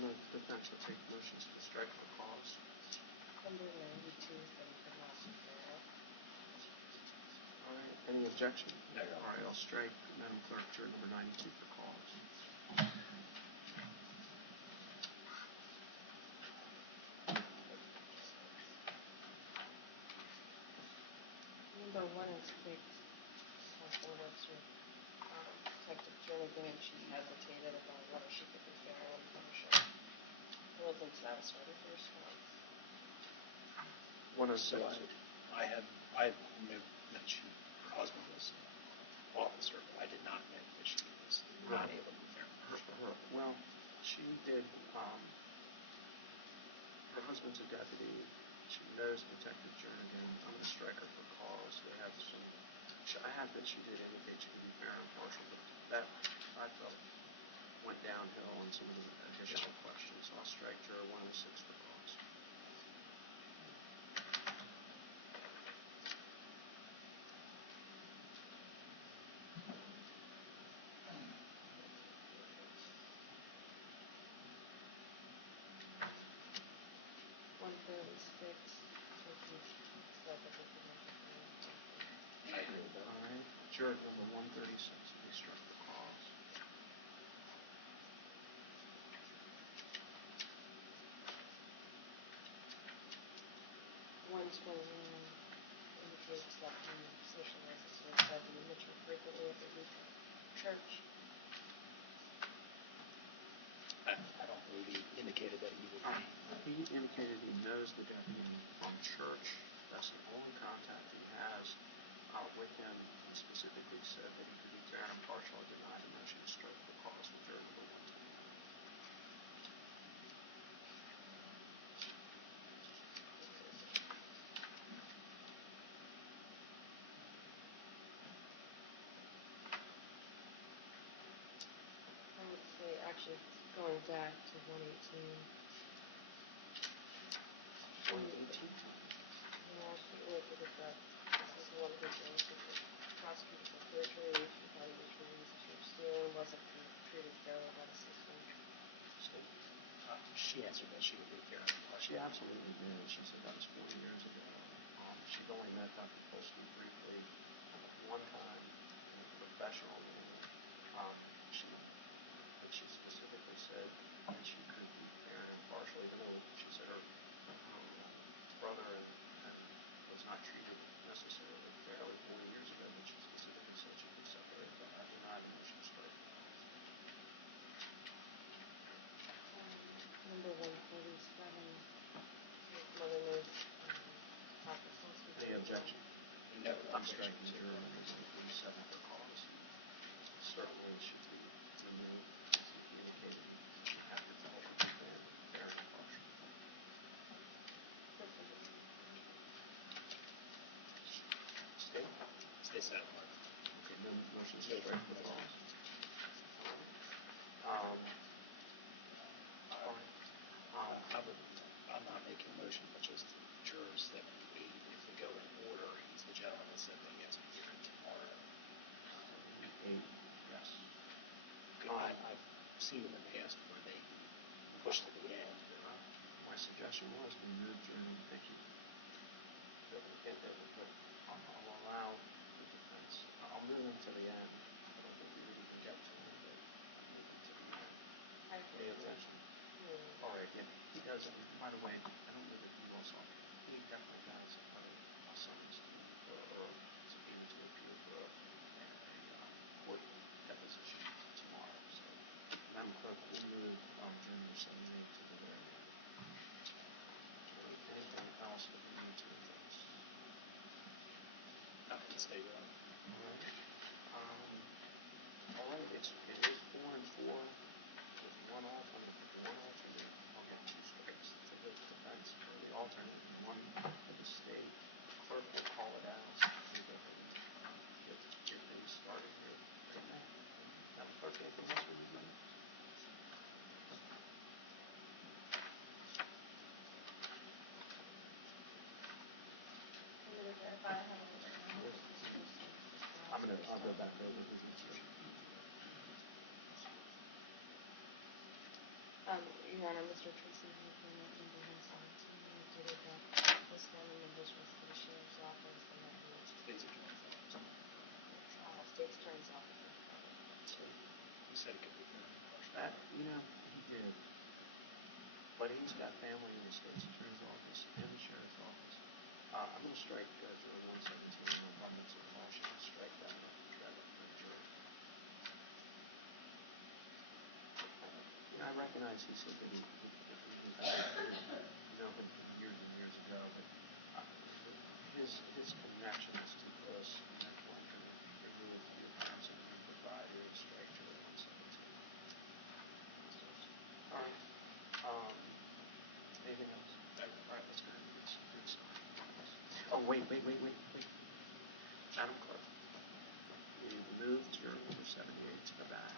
the defense. I'll take motions to strike for cause. Number 92 for loss of bail. All right. Any objection? No. All right. I'll strike Madam Clerk, juror number 92 for cause. Number 1 is fixed. Something Webster. Detective Jernigan, and she hesitated about whether she could be fair and impartial. I wasn't satisfied with her response. So I had known that her husband was an officer, but I did not know that she was not able to be fair. Well, she did. Her husband's a deputy. She knows Detective Jernigan. I'm going to strike her for cause. They have some. I have that she did indicate she could be fair and impartial, but that I felt went downhill on some of the additional questions. So I'll strike juror 106 for cause. One third is fixed. like I think you mentioned to me. I agree with that. All right, juror number 136 will be struck for cause. One's one indicates that he socializes with Beverly Mitchell frequently at the Lutheran church. I don't believe he indicated that he would be. He indicated he knows the deputy from church. That's the only contact he has with him. He specifically said that he could be fair and impartial and deny the motion to strike for cause with juror number 110. I would say, actually, going back to 118. 118? Yeah, she indicated that this is one of the things that the prosecutor for perjury, retaliatory reasons for stealing, wasn't treated fairly by the system. She answered that she would be fair and impartial. She absolutely did. She said that was 40 years ago. She'd only met Dr. Polsky briefly one time in a professional manner. She specifically said that she could be fair and impartial, even though she said her brother was not treated necessarily fairly 40 years ago, but she specifically said she could separate that, deny the motion to strike. Number 147, his mother knows Dr. Polsky. Any objection? No. I'm striking juror number 147 for cause. Certainly should be removed. He indicated he had to tell her to be fair and impartial. Stay satisfied. Okay, no motion to strike for cause. I'm not making a motion, but just jurors 78, if we go in order, he's the gentleman that said that he has a hearing tomorrow. 8, yes. I've seen in the past where they push to the end. My suggestion was we move juror, thank you. I'll allow the defense. I'll move him to the end. I don't think we really can get to him, but I'll move him to the end. Any objection? All right, yeah. He does. By the way, I don't know that you all saw. He definitely has a summons or subpoena to appear for a court deposition tomorrow. So, Madam Clerk, we'll move juror 78 to the very end. Anything else that we need to address? Nothing to say, Your Honor. All right. It is 4 and 4 with one alternate. I'll get 2 strikes for the defense for the alternate and 1 for the state. The clerk will call it out. We'll go ahead and get things started here right now. Madam Clerk, anything else we need to do? I'll go back over his instructions. Your Honor, Mr. Tracy, who came at number 117, indicated that his family members went to the sheriff's office and that he went to State's Attorney's Office. State's Attorney's Office. So he said it could be fair and impartial. He did. But he's got family in the State's Attorney's Office and the Sheriff's Office. I'm going to strike juror 117 on abundance of caution. Strike that juror. I recognize he said that he known him years and years ago, but his connections to this and that one can remove the offense and provide a strike juror 117. All right. Anything else? All right, let's go ahead and get started. Oh, wait. Madam Clerk, we moved juror number 78 to the back.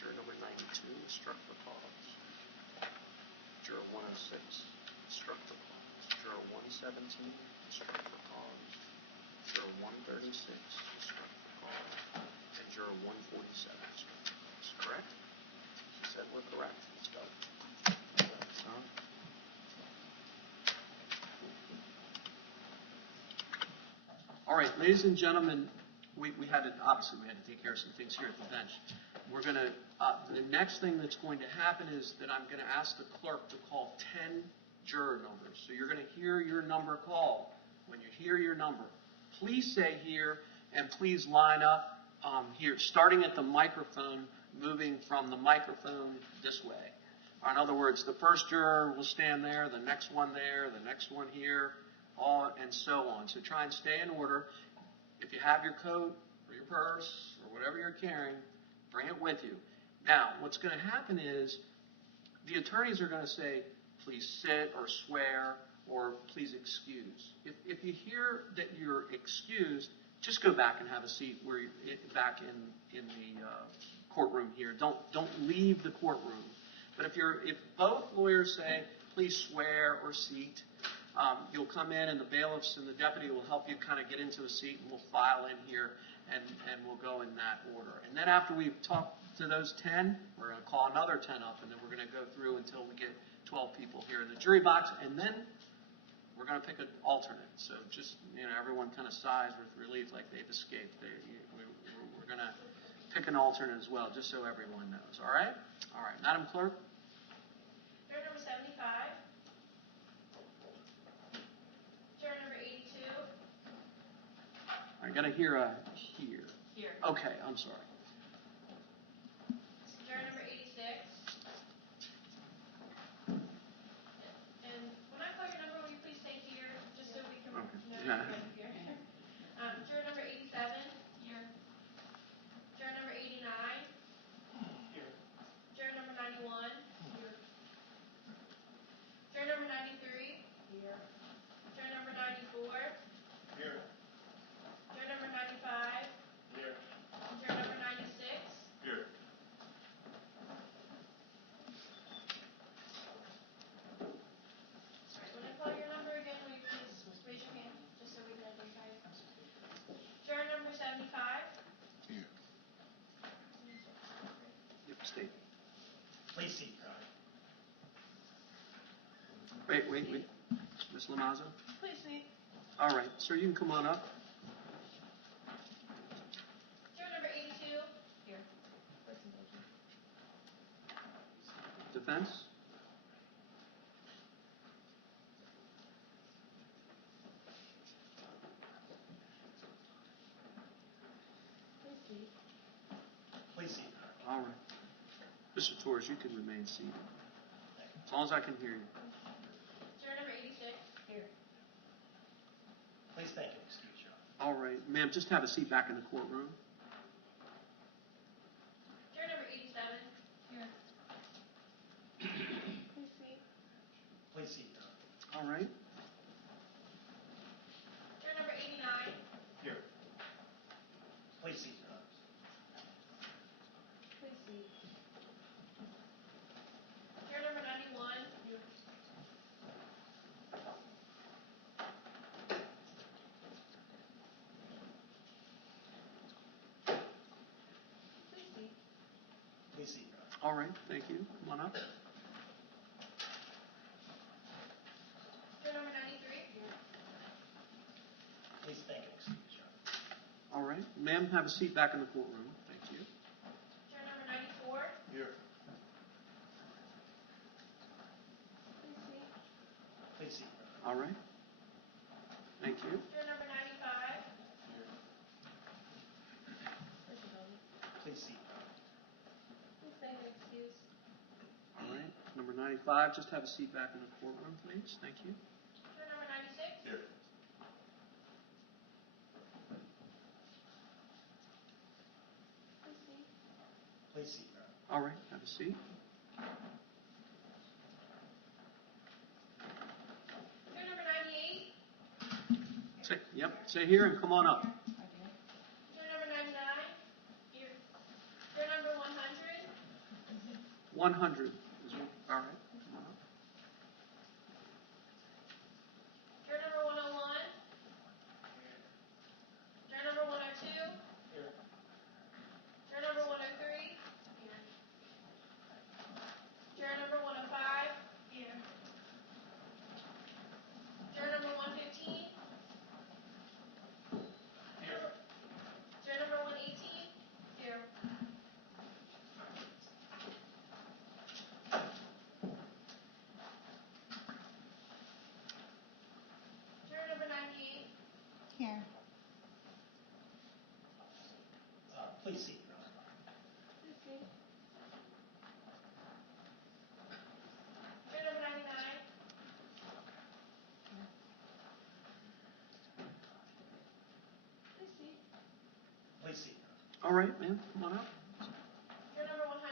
Juror number 92 is struck for cause. Juror 106 struck for cause. Juror 117 struck for cause. Juror 136 struck for cause. And juror 147 struck for cause. Correct? She said we're correct. Let's go. All right, ladies and gentlemen, we had to, obviously we had to take care of some things here at the bench. We're going to, the next thing that's going to happen is that I'm going to ask the clerk to call 10 juror numbers. So you're going to hear your number called. When you hear your number, please say here, and please line up here, starting at the microphone, moving from the microphone this way. Or in other words, the first juror will stand there, the next one there, the next one here, and so on. So try and stay in order. If you have your coat or your purse or whatever you're carrying, bring it with you. Now, what's going to happen is the attorneys are going to say, please sit or swear or please excuse. If you hear that you're excused, just go back and have a seat where back in the courtroom here. Don't leave the courtroom. But if both lawyers say, please swear or seat, you'll come in and the bailiffs and the deputy will help you kind of get into a seat and we'll file in here and we'll go in that order. And then after we've talked to those 10, we're going to call another 10 up and then we're going to go through until we get 12 people here in the jury box, and then we're going to pick an alternate. So just, everyone kind of sighs with relief like they've escaped. We're going to pick an alternate as well, just so everyone knows. All right? All right. Madam Clerk? Juror number 75. Juror number 82. I got to hear a here. Here. Okay, I'm sorry. Juror number 86. And when I call your number, will you please say here, just so we can know you're right here. Juror number 87. Here. Juror number 89. Here. Juror number 91. Here. Juror number 93. Here. Juror number 94. Here. Juror number 95. Here. Juror number 96. Here. All right, when I call your number again, will you please raise your hand, just so we can identify you? Juror number 75. Here. Yep, stay. Please seat. Wait. Ms. Lamazzo? Please seat. All right, sir, you can come on up. Juror number 82. Here. Defense? Please seat. Please seat. All right. Mr. Torres, you can remain seated. As long as I can hear you. Juror number 86. Here. Please thank and excuse you. All right. Ma'am, just have a seat back in the courtroom. Juror number 87. Here. Please seat. Please seat. All right. Juror number 89. Here. Please seat. Please seat. Juror number 91. Here. Please seat. Please seat. All right. Thank you. Come on up. Juror number 93. Here. Please thank and excuse you. All right. Ma'am, have a seat back in the courtroom. Thank you. Juror number 94. Here. Please seat. Please seat. All right. Thank you. Juror number 95. Here. Where's the building? Please seat. Please thank and excuse. All right. Number 95, just have a seat back in the courtroom, please. Thank you. Juror number 96. Here. Please seat. Please seat. All right. Have a seat. Juror number 98. Say here and come on up. Juror number 99. Here. Juror number 100. 100. All right. Come on up. Juror number 101. Juror number 102. Here. Juror number 103. Here. Juror number 105. Here. Juror number 115. right, ma'am, come on up. Juror number 100.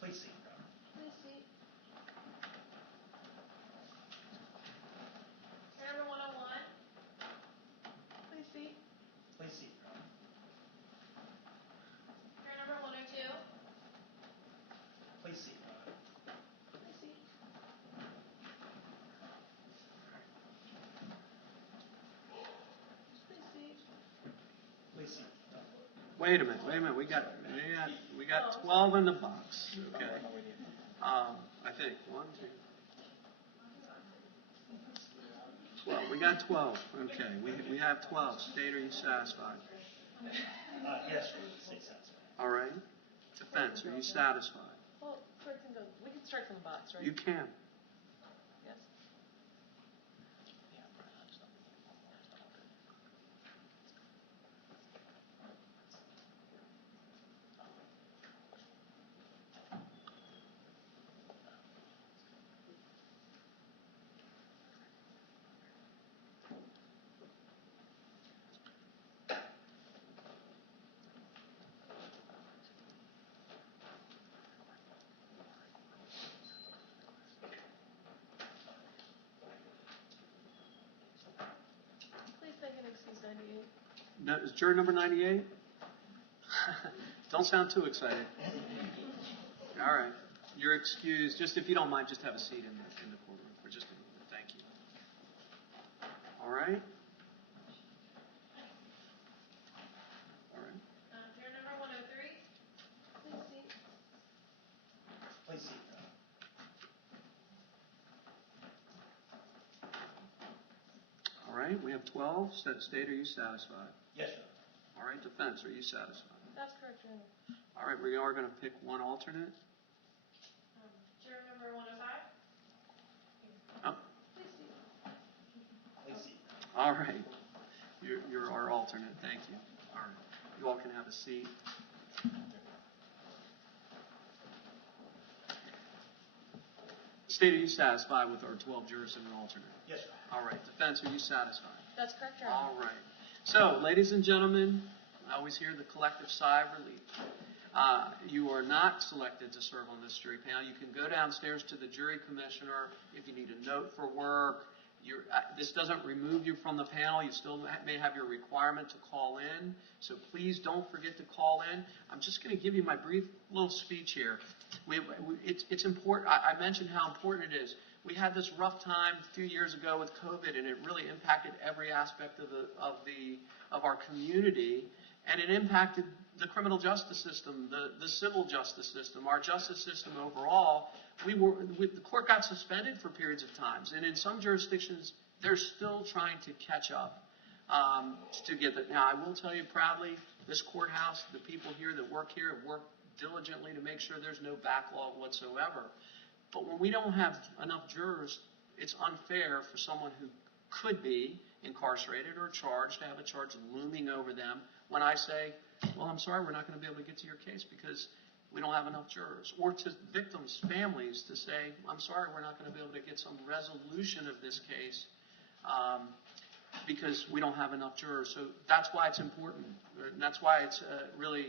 Please seat, Your Honor. Please seat. Juror number 101. Please seat. Please seat, Your Honor. Juror number 102. Please seat, Your Honor. Please seat. Please seat. Please seat. Wait a minute. We got 12 in the box. Okay. I think 1, 2. 12. We got 12. Okay. We have 12. State, are you satisfied? Yes, Your Honor. Say satisfied. All right. Defense, are you satisfied? Well, we can start from the box, right? You can. Yes. Please take and excuse 98. No, is juror number 98? Don't sound too excited. All right. You're excused. Just if you don't mind, just have a seat in the courtroom for just a moment. Thank you. All right. All right. Juror number 103. Please seat. Please seat, Your Honor. All right. We have 12. Said state, are you satisfied? Yes, Your Honor. All right. Defense, are you satisfied? That's correct, Your Honor. All right. We are going to pick one alternate. Juror number 105. Oh. Please seat. Please seat. All right. You're our alternate. Thank you. All right. You all can have a seat. State, are you satisfied with our 12 jurors and an alternate? Yes, Your Honor. All right. Defense, are you satisfied? That's correct, Your Honor. All right. So, ladies and gentlemen, I always hear the collective sigh of relief. You are not selected to serve on this jury panel. You can go downstairs to the jury commissioner if you need a note for work. This doesn't remove you from the panel. You still may have your requirement to call in. So please don't forget to call in. I'm just going to give you my brief little speech here. It's important. I mentioned how important it is. We had this rough time a few years ago with COVID, and it really impacted every aspect of our community, and it impacted the criminal justice system, the civil justice system, our justice system overall. The court got suspended for periods of times, and in some jurisdictions, they're still trying to catch up to get that. Now, I will tell you proudly, this courthouse, the people here that work here have worked diligently to make sure there's no backlog whatsoever. But when we don't have enough jurors, it's unfair for someone who could be incarcerated or charged to have a charge looming over them when I say, well, I'm sorry, we're not going to be able to get to your case because we don't have enough jurors. Or to victims' families to say, I'm sorry, we're not going to be able to get some resolution of this case because we don't have enough jurors. So that's why it's important. And that's why it's really,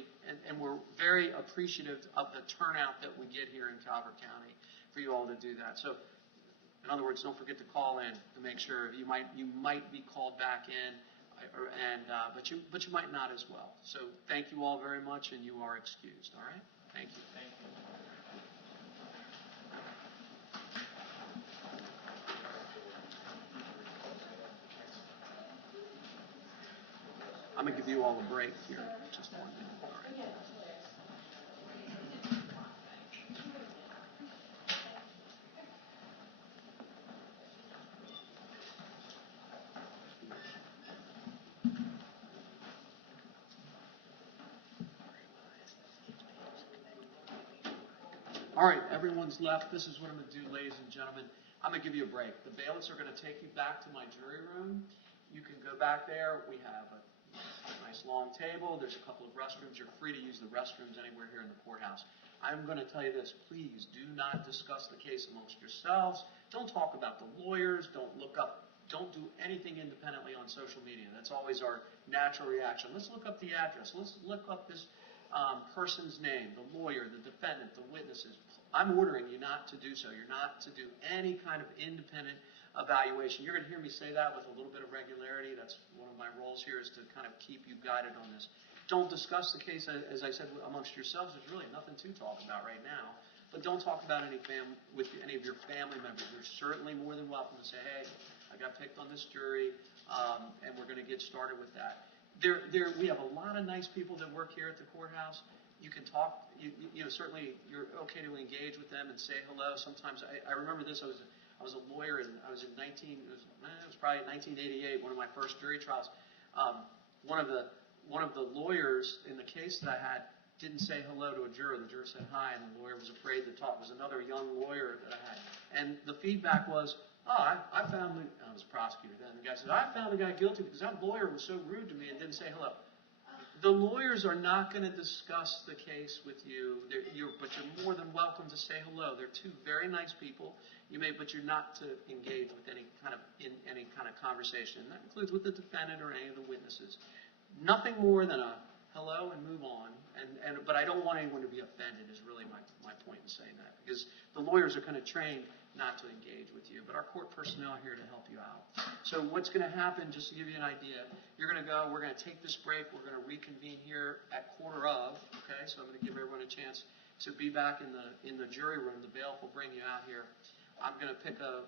and we're very appreciative of the turnout that we get here in Calvert County for you all to do that. So in other words, don't forget to call in to make sure you might be called back in, but you might not as well. So thank you all very much, and you are excused. All right? Thank you. Thank you. I'm going to give you all a break here. Just 1 minute. All right. All right, everyone's left. This is what I'm going to do, ladies and gentlemen. I'm going to give you a break. The bailiffs are going to take you back to my jury room. You can go back there. We have a nice long table. There's a couple of restrooms. You're free to use the restrooms anywhere here in the courthouse. I'm going to tell you this. Please do not discuss the case amongst yourselves. Don't talk about the lawyers. Don't look up Don't do anything independently on social media. That's always our natural reaction. Let's look up the address. Let's look up this person's name, the lawyer, the defendant, the witnesses. I'm ordering you not to do so. You're not to do any kind of independent evaluation. You're going to hear me say that with a little bit of regularity. That's one of my roles here, is to kind of keep you guided on this. Don't discuss the case, as I said, amongst yourselves. There's really nothing to talk about right now. But don't talk about with any of your family members. You're certainly more than welcome to say, hey, I got picked on this jury, and we're going to get started with that. We have a lot of nice people that work here at the courthouse. You can talk, certainly you're okay to engage with them and say hello. Sometimes, I remember this, I was a lawyer, and I was in it was probably 1988, one of my first jury trials. One of the lawyers in the case that I had didn't say hello to a juror. The juror said hi, and the lawyer was afraid to talk. It was another young lawyer that I had. And the feedback was, I found I was a prosecutor then. The guy said, I found the guy guilty because that lawyer was so rude to me and didn't say hello. The lawyers are not going to discuss the case with you, but you're more than welcome to say hello. They're two very nice people. But you're not to engage with any kind of conversation. And that includes with the defendant or any of the witnesses. Nothing more than a hello and move on. But I don't want anyone to be offended is really my point in saying that, because the lawyers are kind of trained not to engage with you, but our court personnel are here to help you out. So what's going to happen, just to give you an idea, we're going to take this break, we're going to reconvene here at 12:15, okay? So I'm going to give everyone a chance to be back in the jury room. The bailiff will bring you out here. I'm going to pick a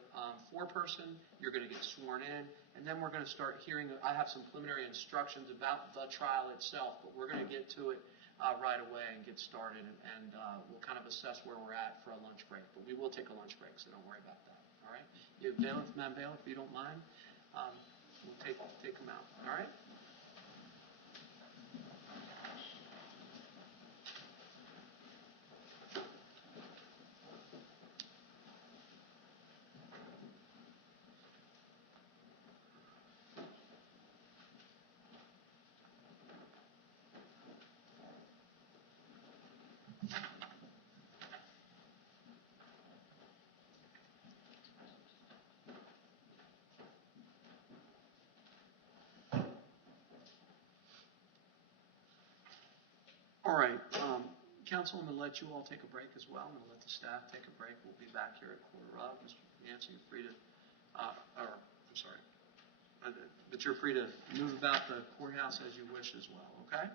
foreperson, you're going to get sworn in, and then we're going to start hearing. I have some preliminary instructions about the trial itself, but we're going to get to it right away and get started, and we'll kind of assess where we're at for a lunch break. But we will take a lunch break, so don't worry about that, all right? Bailiff, Madam Bailiff, if you don't mind, we'll take them out, all right? All right, counsel, I'm going to let you all take a break as well. I'm going to let the staff take a break. We'll be back here at 12:15. Mr. Nancy, you're free to, but you're free to move about the courthouse as you wish as well, okay?